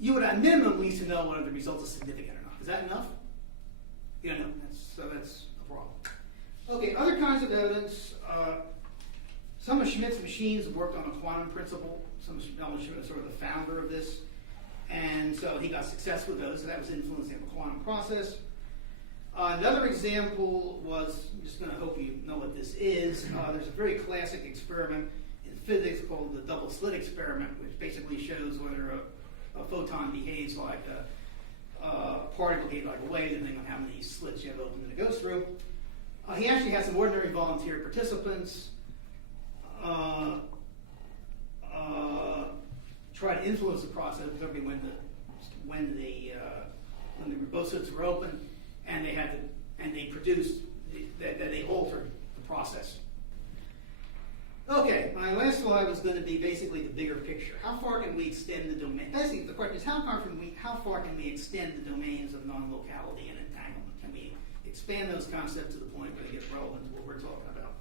you would at minimum need to know whether the result is significant or not. Is that enough? You don't know. That's a problem. Okay, other kinds of evidence. Some of Schmidt's machines worked on a quantum principle. Alan Schmidt was sort of the founder of this. And so he got success with those, so that was influencing the quantum process. Another example was, I'm just going to hope you know what this is. There's a very classic experiment in physics called the double slit experiment, which basically shows whether a photon behaves like a particle behaves like a wave, depending on how many slits you have open that it goes through. He actually had some ordinary volunteer participants try to influence the process, particularly when the both slits were open, and they produced that they altered the process. Okay, my last slide was going to be basically the bigger picture. How far can we extend the domain? Basically, the question is how far can we extend the domains of non-locality and entanglement? Can we expand those concepts to the point where they get relevant to what we're talking about?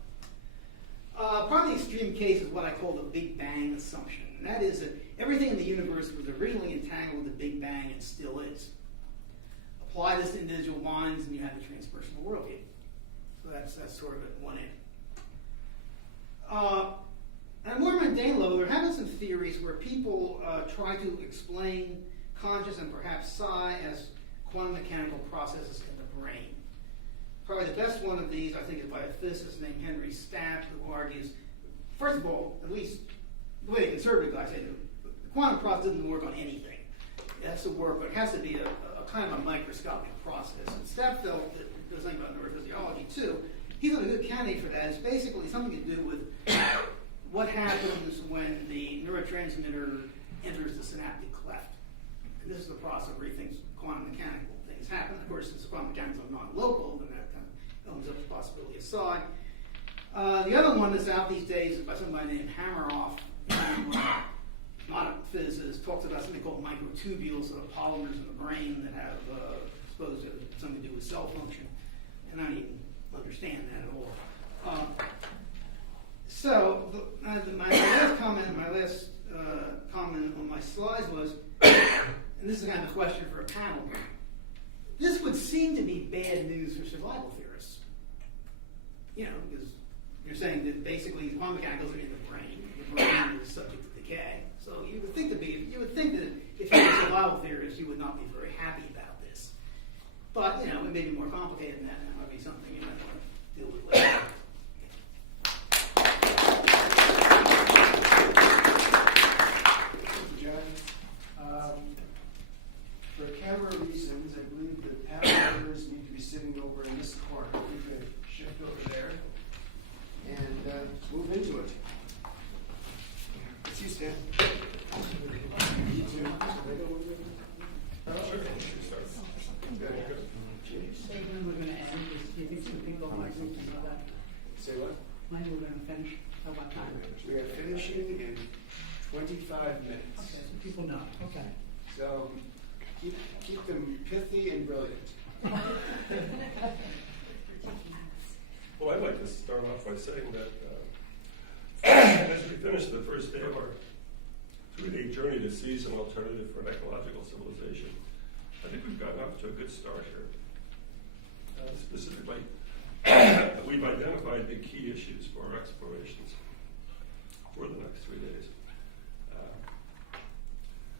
Probably the extreme case is what I call the Big Bang assumption, and that is that everything in the universe was originally entangled with the Big Bang and still is. Apply this to individual minds, and you have the transpersonal worldview. So that's sort of at one end. At a more mundane level, there have been some theories where people try to explain conscious and perhaps psi as quantum mechanical processes in the brain. Probably the best one of these, I think, is by a physicist named Henry Stapp, who argues, first of all, at least the way the conservative guys say, the quantum process doesn't work on anything. It has to work, but it has to be a kind of a microscopic process. And Stapp felt that it was something about neurophysiology too. He's a good candidate for that. It's basically something to do with what happens when the neurotransmitter enters the synaptic cleft. And this is the process where he thinks quantum mechanical things happen. Of course, since quantum mechanics are non-local, then that kind of opens up the possibility aside. The other one that's out these days is by somebody named Hameroff, not a physicist, talks about something called microtubules, so the polymers in the brain that have supposed to have something to do with cell function. And I don't even understand that at all. So my last comment on my slides was, and this is kind of a question for a panel, this would seem to be bad news for survival theorists. You know, because you're saying that basically quantum mechanicals are in the brain. The brain is subject to decay. So you would think that if you were a survival theorist, you would not be very happy about this. But it may be more complicated than that, and that might be something you might want to deal with later. Thank you, John. For camera reasons, I believe the panel members need to be sitting over in this corner. We can shift over there and move into it. Let's you stand. You too. Say when we're going to end, just give me some people on my group to know that. Say what? When we're going to finish, at what time? We are finishing in 25 minutes. Okay, so people know. Okay. So keep them pithy and brilliant. Well, I'd like to start off by saying that as we finish the first day of our 3-day journey to seize an alternative for an ecological civilization, I think we've gotten off to a good start here. Specifically, we've identified the key issues for our explorations for the next 3 days.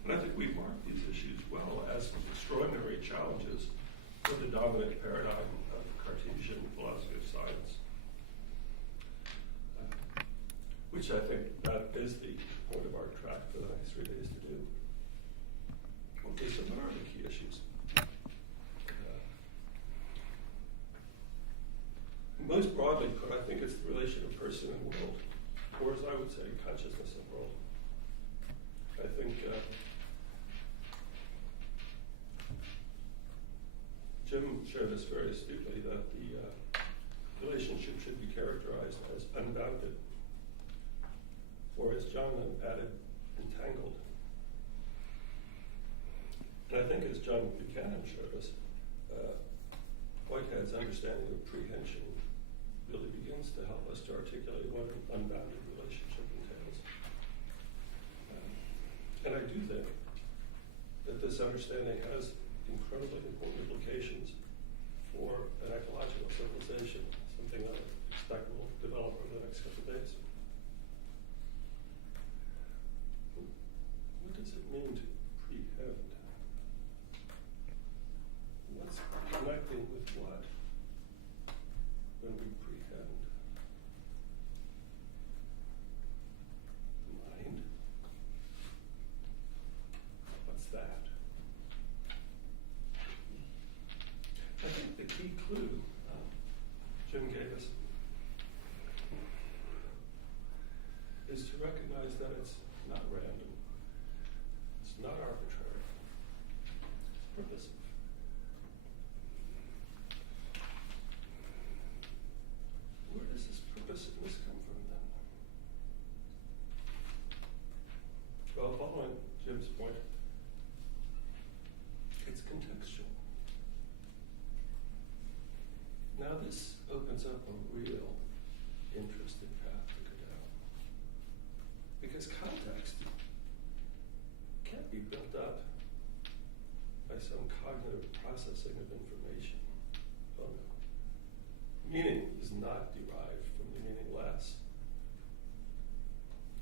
And I think we've marked these issues well as extraordinary challenges for the dominant paradigm of Cartesian philosophy of science, which I think that is the point of our track for the next 3 days to do. Okay, so say, consciousness and world. I think Jim shared this very astutely, that the relationship should be characterized as unbounded, or as John added, entangled. And I think as John Buchanan showed us, Whitehead's understanding of prehension really begins to help us to articulate what an unbounded relationship entails. And I do think that this understanding has incredibly important implications for an ecological civilization, something that I expect will develop over the next couple of days. What does it mean to prehend? What's connecting with what when we prehend? The mind? What's that? I think the key clue Jim gave us is to recognize that it's not random, it's not arbitrary, it's purposive. Where does this purposiveness come from then? Well, following Jim's point, it's contextual. Now this opens up a real interesting path to go down. Because context can't be built up by some cognitive processing of information. Oh no. Meaning is not derived from the meaningless.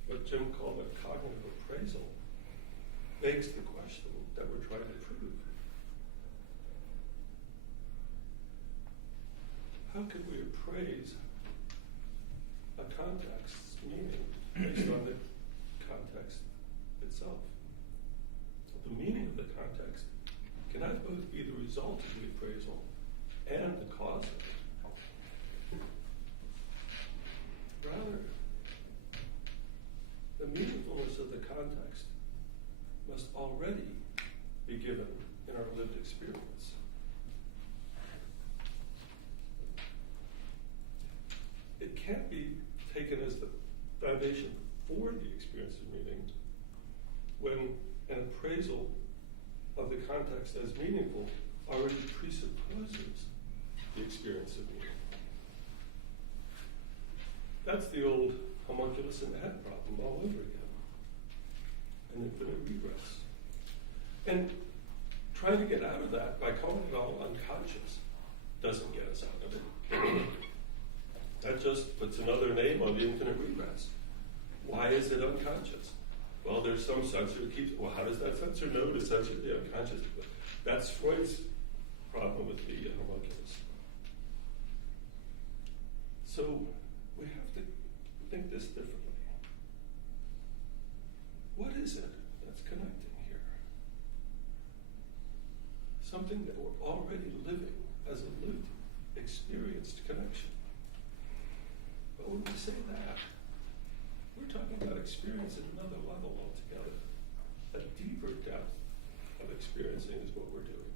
What Jim called a cognitive appraisal begs the question that we're trying to prove. How can we appraise a context's meaning based on the context itself? The meaning of the context cannot both be the result of the appraisal and the cause of it. Rather, the meaningfulness of the context must already be given in our lived experience. It can't be taken as the foundation for the experience of meaning when an appraisal of the context as meaningful already presupposes the experience of meaning. That's the old homunculus in the head problem all over again. An infinite regress. And trying to get out of that by calling it all unconscious doesn't get us out of it. That just puts another name on the infinite regress. Why is it unconscious? Well, there's some sensor that keeps, well, how does that sensor know to censor the unconscious? That's Freud's problem with the homunculus. So we have to think this differently. What is it that's connecting here? Something that we're already living as a lived, experienced connection. But when we say that, we're talking about experience at another level altogether. A deeper depth of experiencing is what we're doing.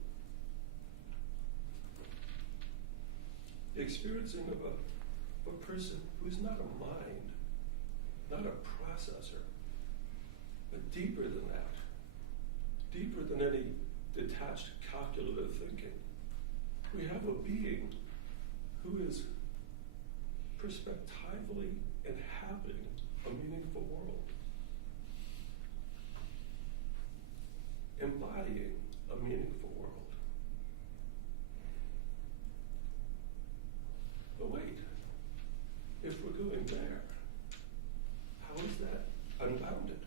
The experiencing of a person who's not a mind, not a processor, but deeper than that, deeper than any detached calculative thinking. We have a being who is perspectively inhabiting a meaningful world, embodying a meaningful world. But wait, if we're going there, how is that unbounded?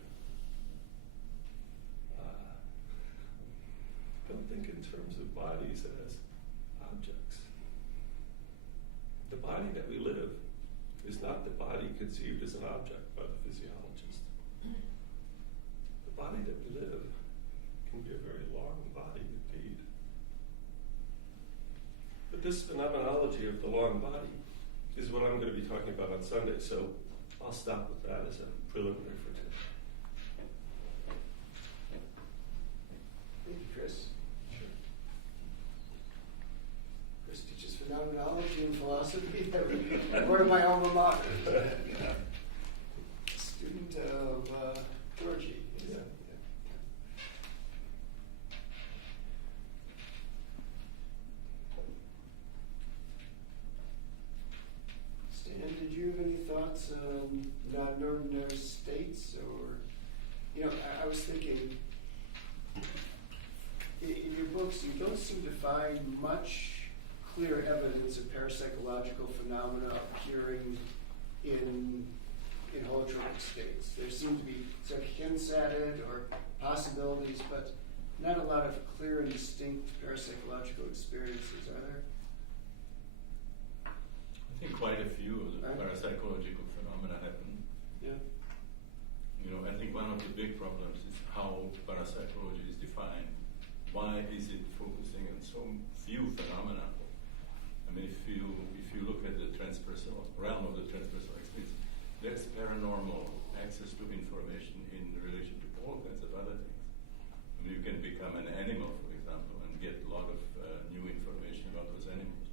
Don't think in terms of bodies as objects. The body that we live is not the body conceived as an object by the physiologist. The body that we live can be a very long body indeed. But this phenomenology of the long body is what I'm going to be talking about on Sunday, so I'll stop with that as a preliminary for today. Thank you, Chris. Sure. Chris teaches phenomenology and philosophy at one of my alma mater. Student of Georgie. Yeah. Stan, did you have any thoughts on non-ordinary states, or, I was thinking, in your books, you don't seem to find much clear evidence of parapsychological phenomena appearing in holotropic states. There seem to be sort of hints at it or possibilities, but not a lot of clear and distinct parapsychological experiences, are there? I think quite a few of the parapsychological phenomena happen. Yeah. I think one of the big problems is how parapsychology is defined. Why is it focusing on so few phenomena? I mean, if you look at the transpersonal realm of the transpersonal experience, there's paranormal access to information in relation to all kinds of other things. I mean, you can become an animal, for example, and get a lot of new information about those animals.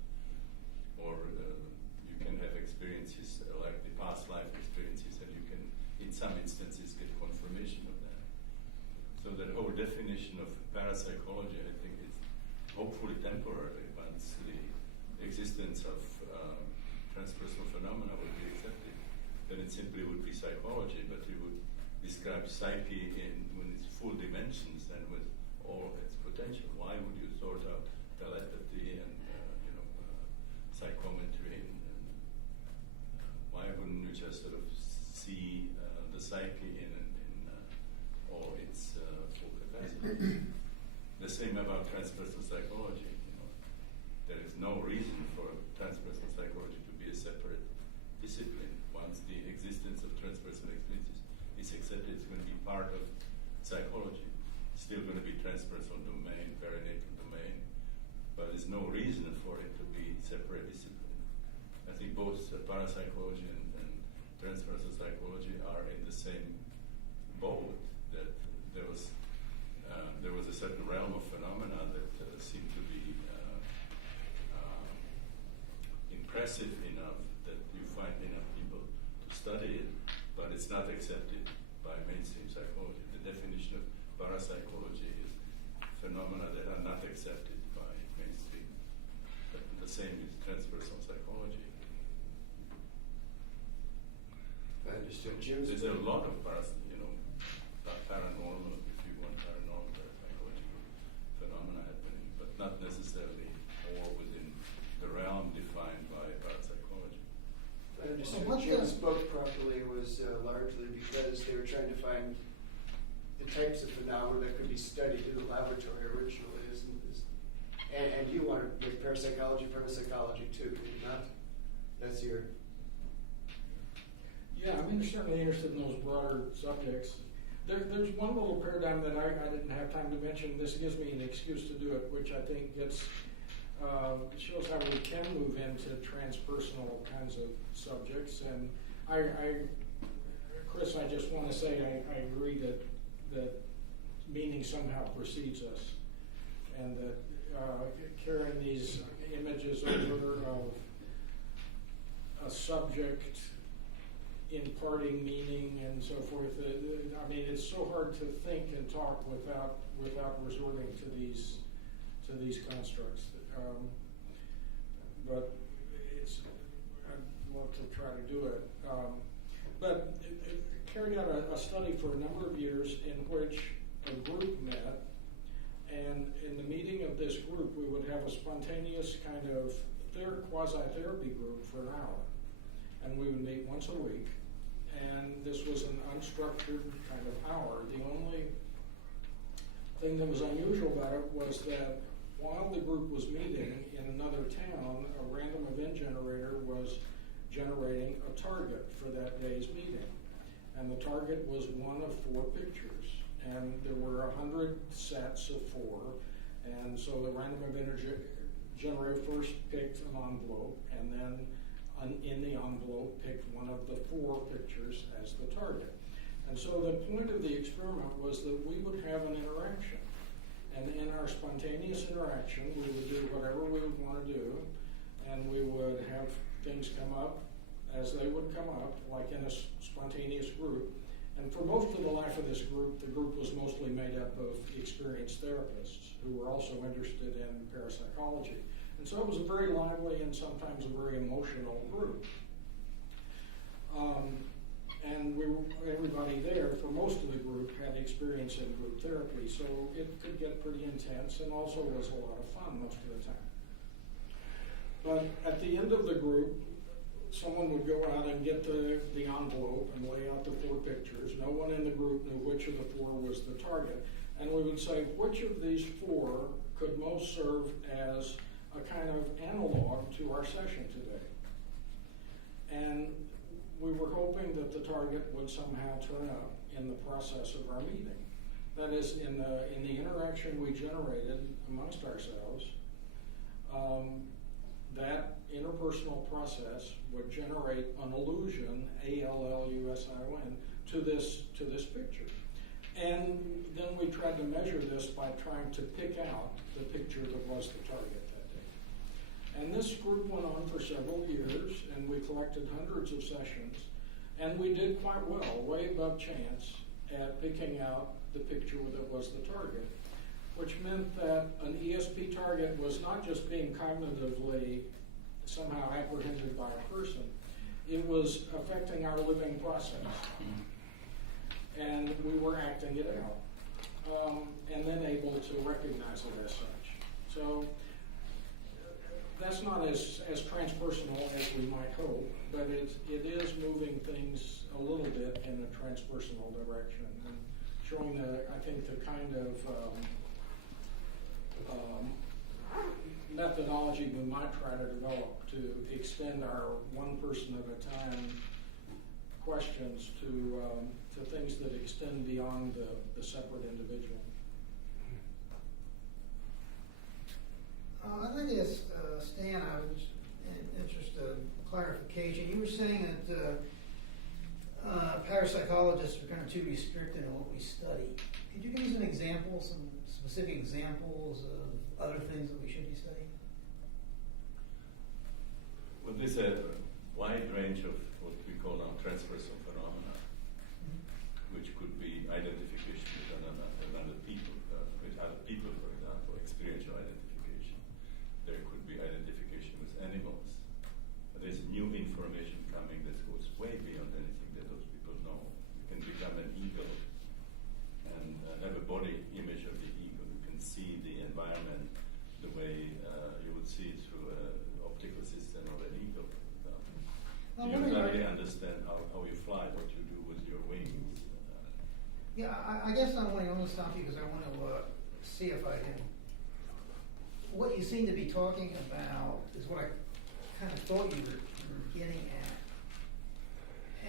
Or you can have experiences like the past life experiences, and you can, in some instances, get confirmation of that. So that whole definition of parapsychology, I think, is hopefully temporary once the existence of transpersonal phenomena would be accepted. Then it simply would be psychology, but you would describe psyche in its full dimensions and with all of its potential. Why would you sort out telepathy and psychometry? And why wouldn't you just sort of see the psyche in all its full capacity? The same about transpersonal psychology. There is no reason for transpersonal psychology to be a separate discipline. Once the existence of transpersonal experiences is accepted, it's going to be part of psychology. It's still going to be transpersonal domain, perinatal domain, but there's no reason for it to be separate discipline. I think both parapsychology and transpersonal psychology are in the same boat, that there was a certain realm of phenomena that seemed to be impressive enough that you find enough people to study it, but it's not accepted by mainstream psychology. The definition of parapsychology is phenomena that are not accepted by mainstream. But the same is transpersonal psychology. I understood. Jim's There's a lot of paranormal, if you want, paranormal parapsychological phenomena happening, but not necessarily all within the realm defined by parapsychology. I understood Jim's book properly was largely because they were trying to find the types of phenomena that could be studied in the laboratory originally, isn't this? And you want to make parapsychology part of psychology too, do you not? That's your... Yeah, I'm certainly interested in those broader subjects. There's one little paradigm that I didn't have time to mention. This gives me an excuse to do it, which I think gets shows how we can move into transpersonal kinds of subjects. And Chris, I just want to say I agree that meaning somehow precedes us, and that carrying these images over of a subject imparting meaning and so forth. I mean, it's so hard to think and talk without resorting to these constructs. But I'd love to try to do it. But carried out a study for a number of years in which a group met, and in the meeting of this group, we would have a spontaneous kind of quasi-therapy group for an hour. And we would meet once a week, and this was an unstructured kind of hour. The only thing that was unusual about it was that while the group was meeting in another town, a random event generator was generating a target for that day's meeting. And the target was one of 4 pictures. And there were 100 sets of 4. And so the random event generator first picked an envelope, and then in the envelope picked one of the 4 pictures as the target. And so the point of the experiment was that we would have an interaction. And in our spontaneous interaction, we would do whatever we would want to do, and we would have things come up as they would come up, like in a spontaneous group. And for most of the life of this group, the group was mostly made up of experienced therapists who were also interested in parapsychology. And so it was a very lively and sometimes a very emotional group. And everybody there, for most of the group, had experience in group therapy, so it could get pretty intense and also was a lot of fun most of the time. But at the end of the group, someone would go out and get the envelope and lay out the 4 pictures. No one in the group knew which of the 4 was the target. And we would say, which of these 4 could most serve as a kind of analog to our session today? And we were hoping that the target would somehow turn up in the process of our meeting. That is, in the interaction we generated amongst ourselves, that interpersonal process would generate an allusion, ALLUSION, to this picture. And then we tried to measure this by trying to pick out the picture that was the target that day. And this group went on for several years, and we collected hundreds of sessions, and we did quite well, way above chance, at picking out the picture that was the target, which meant that an ESP target was not just being cognitively somehow apprehended by a person, it was affecting our living process. And we were acting it out, and then able to recognize it as such. So that's not as transpersonal as we might hope, but it is moving things a little bit in a transpersonal direction and showing I think the kind of methodology we might try to develop to extend our one person at a time questions to things that extend beyond the separate individual. I'd like to ask Stan, I was interested in clarification. You were saying that parapsychologists are kind of too restricted in what we study. Could you give us an example, some specific examples of other things that we should be studying? Well, there's a wide range of what we call now transpersonal phenomena, which could be identification with other people, for example, experiential identification. There could be identification with animals. There's new information coming that goes way beyond anything that those people know. You can become an eagle and have a body image of the eagle. You can see the environment the way you would see it through an optical system of an eagle. You really understand how you fly, what you do with your wings. Yeah, I guess I want to stop you because I want to see if I can. What you seem to be talking about is what I kind of thought you were getting at.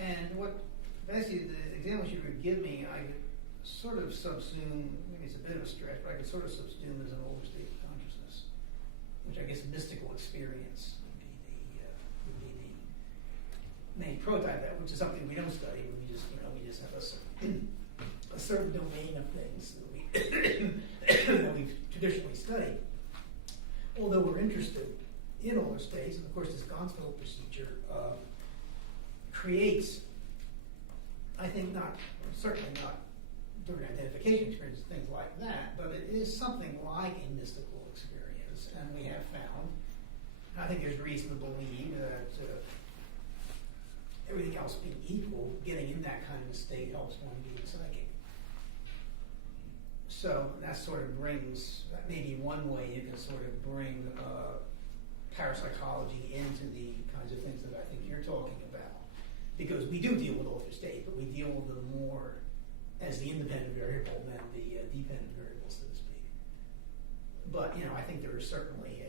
And what basically the examples you would give me, I could sort of subsume, maybe it's a bit of a stretch, but I could sort of subsume as an overstate of consciousness, which I guess mystical experience would be the main prototype of that, which is something we don't study. We just have a certain domain of things that that we've traditionally studied. Although we're interested in all those states, and of course this Gonskill procedure creates, I think certainly not during identification experience, things like that, but it is something like a mystical experience, and we have found, and I think there's reason to believe that everything else being equal, getting in that kind of state helps one be psychic. So that sort of brings, that may be one way you can sort of bring parapsychology into the kinds of things that I think you're talking about. Because we do deal with altered state, but we deal with them more as the independent variable than the dependent variable, so to speak. But, I think there is certainly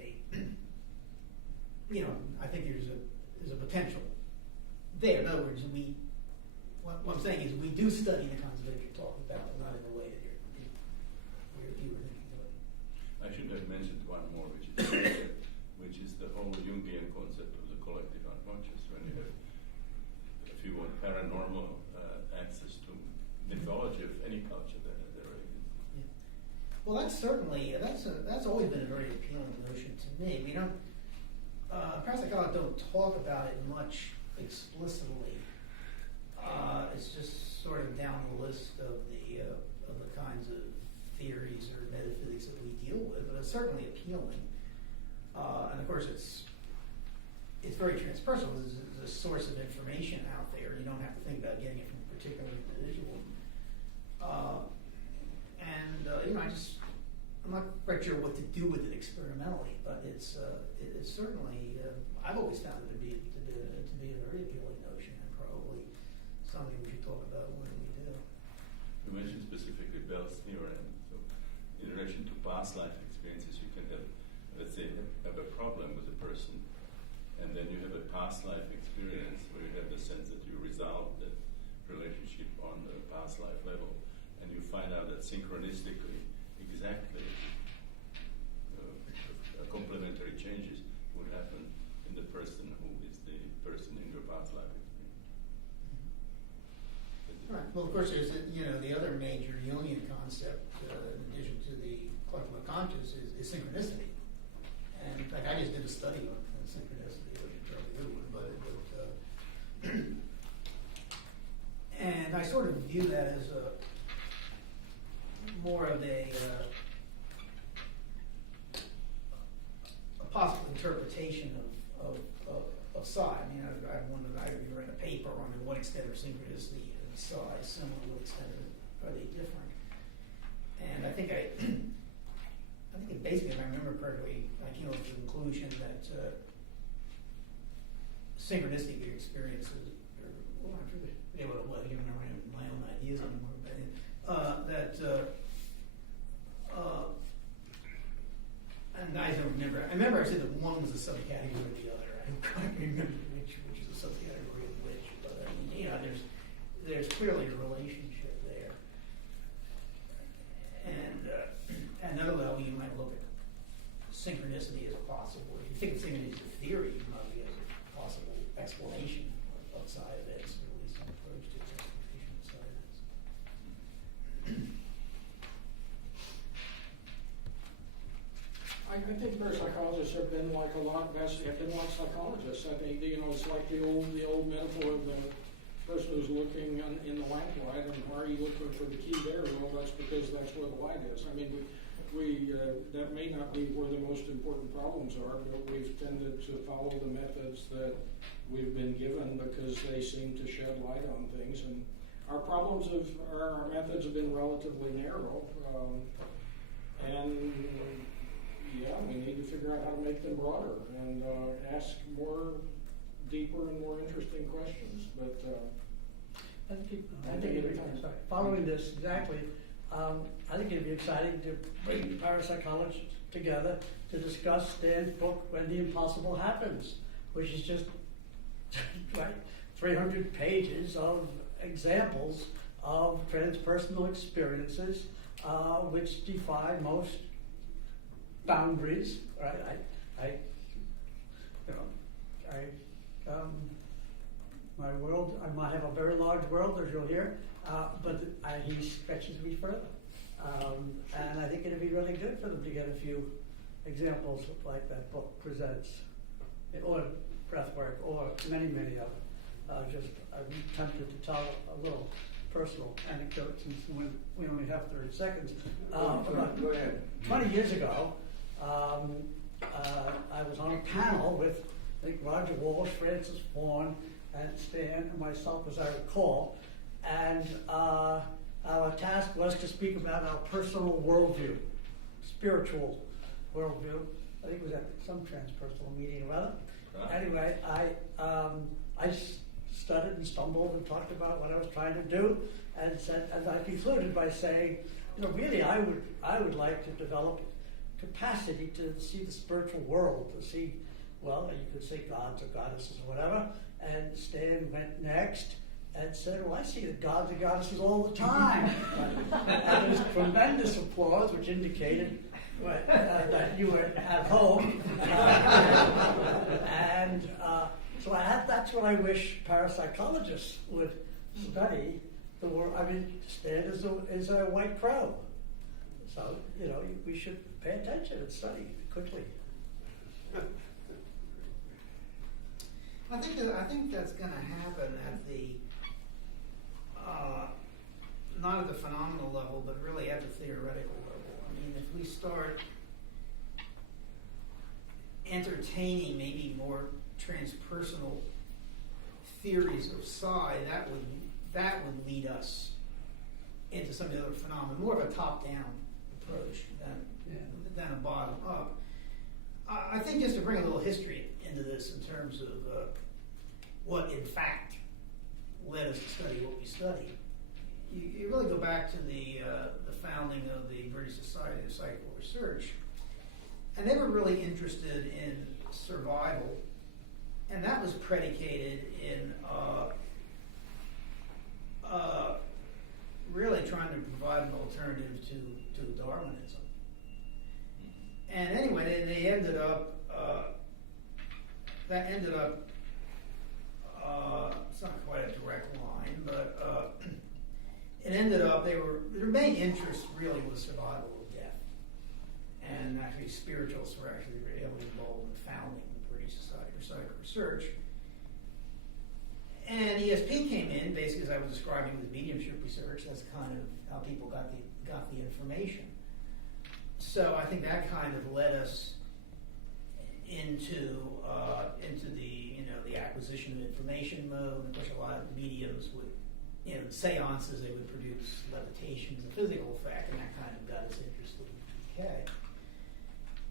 I think there's a potential there. In other words, what I'm saying is we do study the kinds of things you're talking about, but not in the way that you were thinking of it. I should have mentioned one more, which is the whole Jungian concept of the collective unconscious. When you have, if you want, paranormal access to any culture that has a religion. Yeah. Well, that's always been a very appealing notion to me. We don't parapsychologists don't talk about it much explicitly. It's just sort of down the list of the kinds of theories or metaphysics that we deal with, but it's certainly appealing. And of course, it's very transpersonal. It's a source of information out there. You don't have to think about getting it from a particular individual. I'm not quite sure what to do with it experimentally, but it's certainly I've always found it to be a very appealing notion, and probably something we should talk about when we do. You mentioned specifically Bell's theorem. So, in relation to past life experiences, you can have, let's say, have a problem with a person, and then you have a past life experience where you have the sense that you resolved that relationship on the past life level, and you find out that synchronistically, exactly complementary changes would happen in the person who is the person in your past life experience. Right. Well, of course, there's the other major Jungian concept, in addition to the collective unconscious, is synchronicity. And in fact, I just did a study on synchronicity, which is a really good one, but and I sort of view that as more of a possible interpretation of psi. I mean, I wondered, I read a paper on to what extent are synchronicity and psi similar, to what extent are they different. And I think basically, if I remember correctly, I came up with the conclusion that synchronistic experiences, I forget what it was, I don't remember my own ideas anymore, but and guys, I remember I said that one was a subcategory of the other. I can't remember which is a subcategory of which, but I mean, there's clearly a relationship there. And another level, you might look at synchronicity as a possible. If you think of synchronicity as a theory, you might be as a possible explanation of psi events, or at least an approach to its explanation of psi events. I think parapsychologists have been like psychologists. I think, it's like the old metaphor of the person who's looking in the lamplight, and why are you looking for the key there? Well, that's because that's where the light is. I mean, we that may not be where the most important problems are, but we've tended to follow the methods that we've been given because they seem to shed light on things. And our methods have been relatively narrow, and we need to figure out how to make them broader and ask more deeper and more interesting questions. But following this exactly, I think it'd be exciting to bring parapsychologists together to discuss Stan's book, When the Impossible Happens, which is just 300 pages of examples of transpersonal experiences which defy most boundaries. Right? My world, I might have a very large world, as you'll hear, but he stretches me further. And I think it'd be really good for them to get a few examples like that book presents, or breathwork, or many of them. I'm tempted to tell a little personal anecdote since we only have 30 seconds. Go ahead. 20 years ago, I was on a panel with, I think, Roger Walsh, Francis Vaughan, and Stan, and myself, as I recall, and our task was to speak about our personal worldview, spiritual worldview. I think it was at some transpersonal meeting or other. Right. Anyway, I stuttered and stumbled and talked about what I was trying to do, and said, and I concluded by saying, really, I would like to develop capacity to see the spiritual world, to see, well, you could say gods or goddesses or whatever. And Stan went next and said, well, I see the gods and goddesses all the time. And there was tremendous applause, which indicated that you were at home. So that's what I wish parapsychologists would study, the world, I mean, Stan is a white crow. So, you know, we should pay attention and study quickly. I think that's going to happen at the not at the phenomenal level, but really at the theoretical level. I mean, if we start entertaining maybe more transpersonal theories of psi, that would lead us into some of the other phenomena, more of a top-down approach than a bottom-up. I think just to bring a little history into this in terms of what in fact led us to study what we study, you really go back to the founding of the British Society of Psychical Research, and they were really interested in survival, and that was predicated in really trying to provide an alternative to Darwinism. And anyway, they ended up, it's not quite a direct line, but it ended up, their main interest really was survival of death. And actually spiritualists were actually really heavily involved in founding the British Society for Psychical Research. And ESP came in, basically as I was describing with mediumship research, that's kind of how people got the information. So I think that kind of led us into the acquisition of information mode. Of course, a lot of mediums would, seances, they would produce levitations, a physical effect, and that kind of got us interested in PK.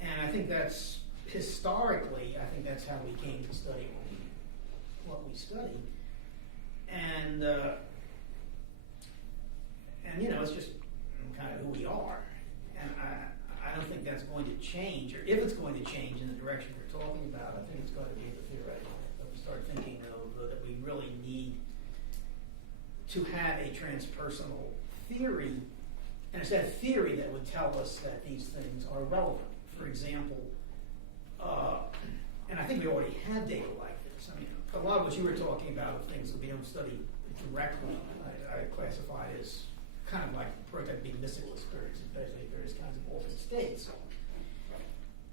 And I think that's historically, I think that's how we came to study what we study. And it's just kind of who we are. And I don't think that's going to change, or if it's going to change in the direction we're talking about, I think it's going to be the theoretical. That we start thinking that we really need to have a transpersonal theory, and it's that theory that would tell us that these things are relevant. For example, and I think we already have data like this. I mean, a lot of what you were talking about, things that we don't study directly, I classify as kind of like prototype being mystical experiences, basically various kinds of altered states.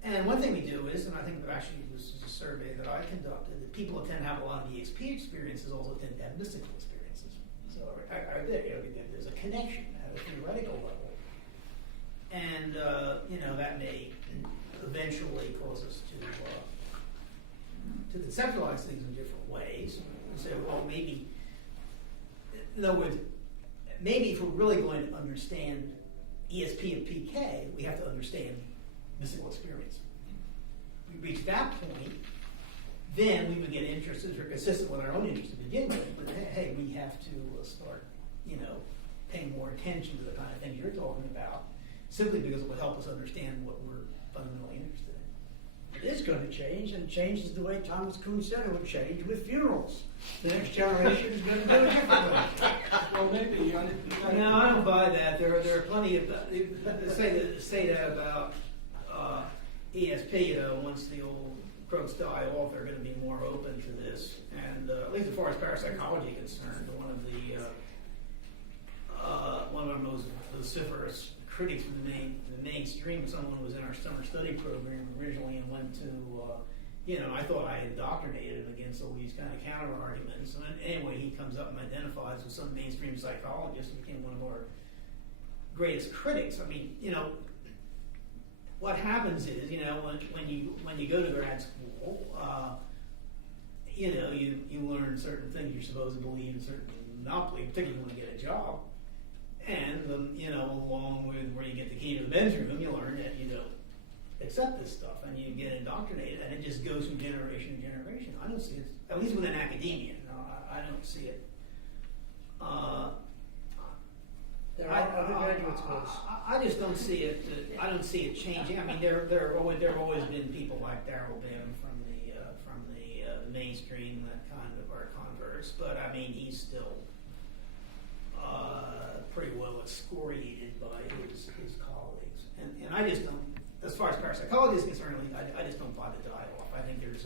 And one thing we do is, and I think that actually this is a survey that I conducted, that people who tend to have a lot of EXP experiences also tend to have mystical experiences. So there's a connection at a theoretical level. And, that may eventually cause us to conceptualize things in different ways. And say, well, maybe, in other words, maybe if we're really going to understand ESP and PK, we have to understand mystical experience. If we reach that point, then we would get interested, if we're consistent with our own interests to begin with, but hey, we have to start, paying more attention to the kind of things you're talking about, simply because it will help us understand what we're fundamentally interested in. It is going to change, and it changes the way Thomas Kuhn said it would change with funerals. The next generation is going to do it differently. Well, maybe. No, I don't buy that. There are plenty of say that about ESP. Once the old crooks die off, they're going to be more open to this. And at least as far as parapsychology is concerned, one of our most vociferous critics from the mainstream, someone who was in our summer study program originally and went to, I thought I indoctrinated him against all these kind of counter arguments. And anyway, he comes up and identifies with some mainstream psychologist and became one of our greatest critics. I mean, what happens is, when you go to grad school, you learn certain things you're supposed to believe and certain not believe, particularly when you get a job. And along with where you get the key to the men's room, you learn that you don't accept this stuff, and you get indoctrinated, and it just goes from generation to generation. I don't see it, at least within academia. I don't see it. There are other graduate schools. I just don't see it. I don't see it changing. I mean, there have always been people like Darrell Bim from the mainstream that kind of are converts, but I mean, he's still pretty well excoriated by his colleagues, and I just don't. As far as parapsychology is concerned, I just don't buy the die-off. I think there's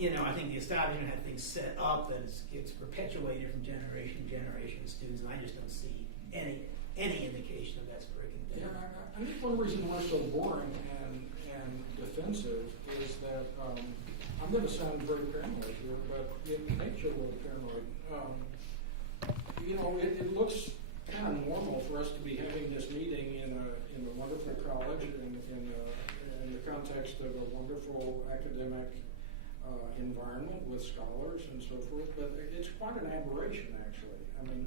I think the establishment had things set up that gets perpetuated from generation to generation of students, and I just don't see any indication of that's breaking Yeah, down. I think one reason why it's so boring and defensive is that I'm going to sound very paranoid here, but it makes you a little paranoid. It looks kind of normal for us to be having this meeting in a wonderful college in the context of a wonderful academic environment with scholars and so forth, but it's quite an aberration, actually. I mean,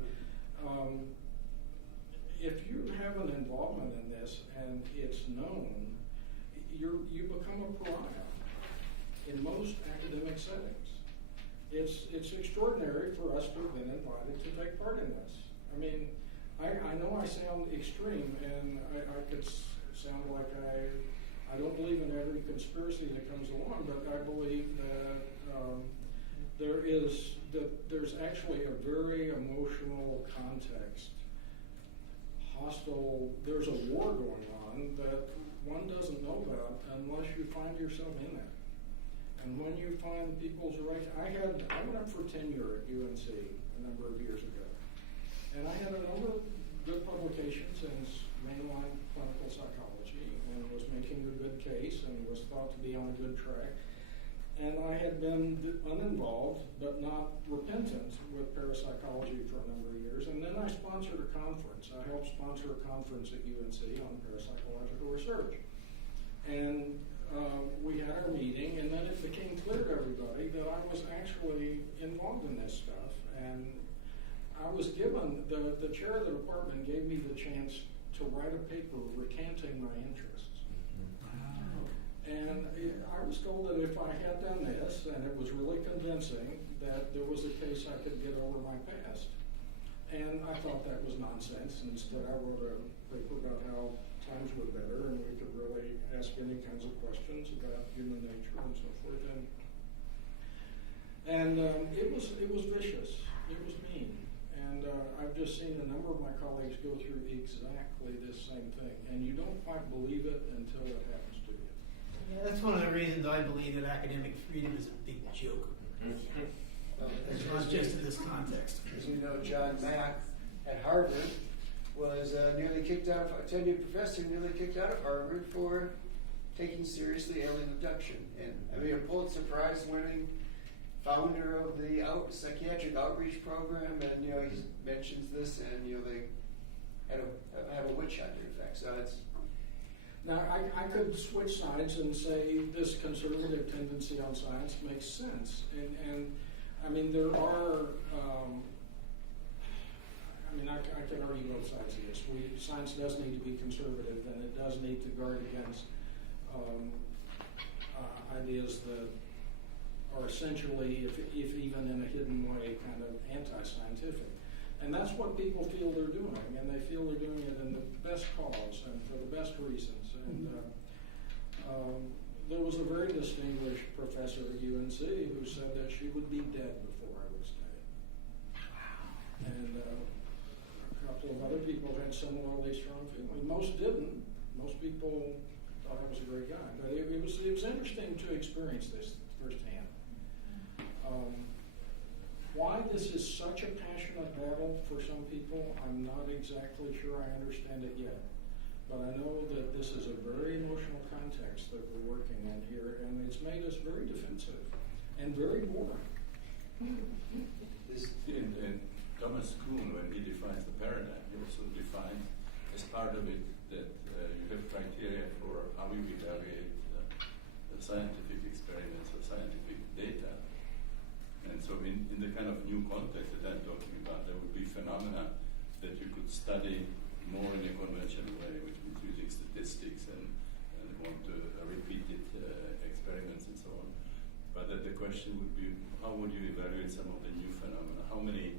if you have an involvement in this and it's known, you become a pariah in most academic settings. It's extraordinary for us to have been invited to take part in this. I mean, I know I sound extreme, and I could sound like I don't believe in every conspiracy that comes along, but I believe that there's actually a very emotional context, hostile. There's a war going on that one doesn't know about unless you find yourself in it. And when you find people's rights, I went up for tenure at UNC a number of years ago, and I had a number of good publications in mainline clinical psychology, and was making a good case and was thought to be on a good track. And I had been uninvolved but not repentant with parapsychology for a number of years. And then I sponsored a conference. I helped sponsor a conference at UNC on parapsychological research. And we had our meeting, and then it became clear to everybody that I was actually involved in this stuff. And I was given, the chair of the department gave me the chance to write a paper recanting my interests. And I was told that if I had done this, and it was really convincing, that there was a case I could get over my past. And I thought that was nonsense. Instead, I wrote a paper about how times were better and we could really ask any kinds of questions about human nature and so forth. And it was vicious. It was mean. And I've just seen a number of my colleagues go through exactly this same thing. And you don't quite believe it until it happens to you. Yeah, that's one of the reasons I believe that academic freedom is a big joke. It's not just in this context. As you know, John Mack at Harvard was a tenured professor, nearly kicked out of Harvard for taking seriously alien abduction. And I mean, a Pulitzer Prize winning founder of the psychiatric outreach program, and he mentions this, and they have a witch hunt in effect. So it's now I could switch sides and say this conservative tendency on science makes sense, and I mean there are. I can argue both sides of this. Science does need to be conservative, and it does need to guard against ideas that are essentially, if even in a hidden way, kind of anti-scientific. And that's what people feel they're doing, and they feel they're doing it in the best cause and for the best reasons. And there was a very distinguished professor at UNC who said that she would be dead before I was dead. And a couple of other people had similarly strong feelings. Most didn't. Most people thought I was a great guy. But it was interesting to experience this firsthand. Why this is such a passionate battle for some people, I'm not exactly sure I understand it yet. But I know that this is a very emotional context that we're working in here, and it's made us very defensive and very boring. And Thomas Kuhn, when he defines the paradigm, he also defines as part of it that you have criteria for how you evaluate the scientific experiments or scientific data. And so in the kind of new context that I'm talking about, there would be phenomena that you could study more in a conventional way, which means using statistics and repeated experiments and so on. But that the question would be, how would you evaluate some of the new phenomena? How many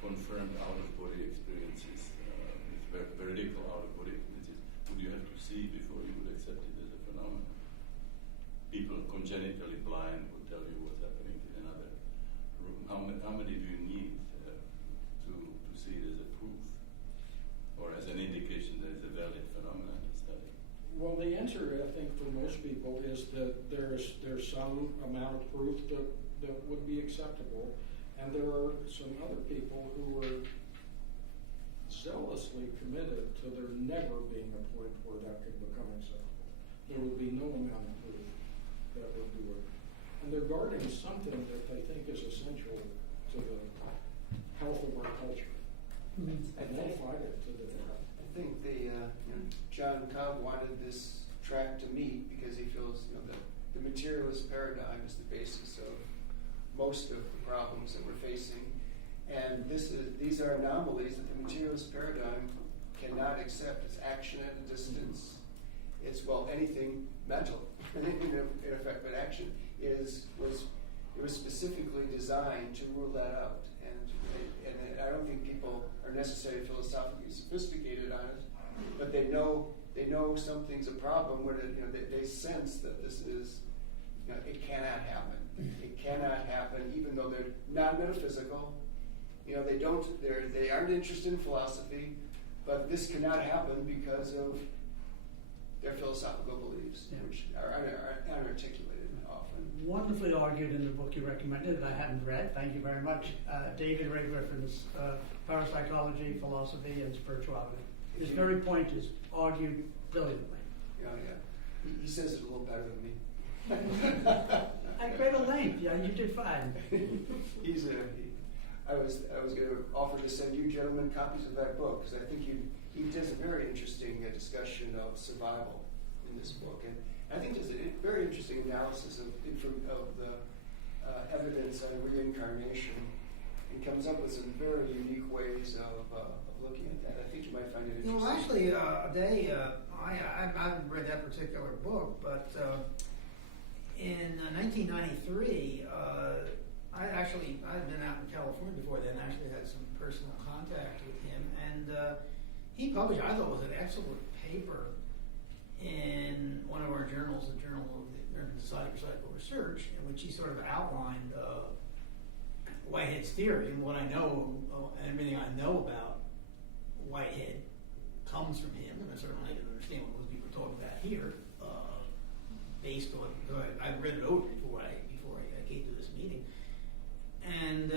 confirmed out-of-body experiences, with veridical out-of-body experiences, would you have to see before you would accept it as a phenomenon? People congenitally blind would tell you what's happening in another room. How many do you need to see it as a proof or as an indication that it's a valid phenomenon to study? Well, the answer answer, I think, for most people is that there's some amount of proof that would be acceptable, and there are some other people who are zealously committed to there never being a point where that could become acceptable. There would be no amount of proof that would do it. And they're guarding something that they think is essential to the health of our culture. And they'll fight it to the death. I think John Cobb wanted this track to meet because he feels the materialist paradigm is the basis of most of the problems that we're facing, and these are anomalies that the materialist paradigm cannot accept. It's action at a distance. It's anything mental in effect, but action was specifically designed to rule that out, and I don't think people are necessarily philosophically sophisticated on it, but they know something's a problem when they sense that this is it cannot happen. It cannot happen, even though they're not metaphysical. They aren't interested in philosophy, but this cannot happen because of their philosophical beliefs, which are unarticulated often. Wonderfully argued in the book you recommended that I hadn't read. Thank you very much. David Ray Griffin's Parapsychology, Philosophy, and Spirituality. His very point is argued brilliantly. Yeah. He says it a little better than me. At greater length, yeah, you did fine. I was going to offer to send you gentlemen copies of that book because I think he does a very interesting discussion of survival in this book, and I think there's a very interesting analysis of the evidence on reincarnation, and comes up with some very unique ways of looking at that. I think you might find it interesting. Well, actually, I haven't read that particular book, but in 1993, I'd been out in California before then. I actually had some personal contact with him, and he published, I thought, was an excellent paper in one of our journals, the Journal of the American Society for Psychical Research, in which he sort of outlined Whitehead's theory and what I know, everything I know about Whitehead comes from him, and I certainly didn't understand what most people are talking about here, based on, I read it over before I came to this meeting. And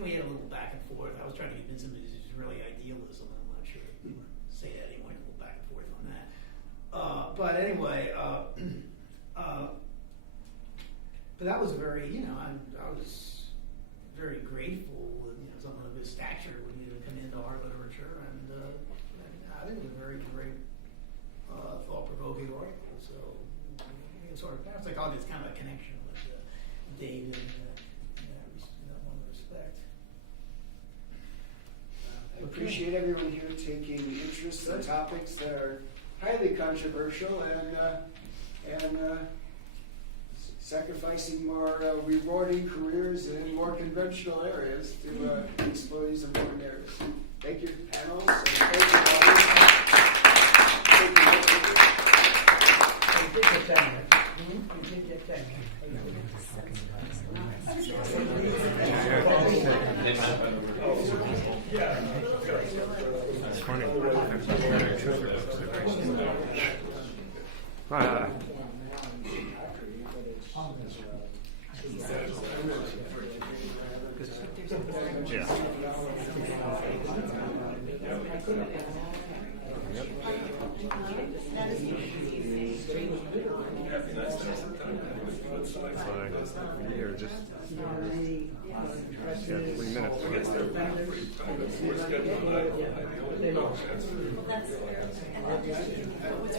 we had a little back and forth. I was trying to convince him that this is really idealism. I'm not sure if you want to say that anymore. A little back and forth on that. But anyway, but that was very, I was very grateful with someone of his stature would come into our literature, and I think it was a very, very thought-provoking article. So sort of parapsychology is kind of a connection with David. I appreciate everyone here taking interest in topics that are highly controversial and sacrificing more rewarding careers in more conventional areas to explore these important areas. Thank you, panels, and thank you, audience. You did get 10, right? You did get 10. It's funny. Yeah. Here, just 3 minutes. We're scheduled. Well, that's fair. And then, what's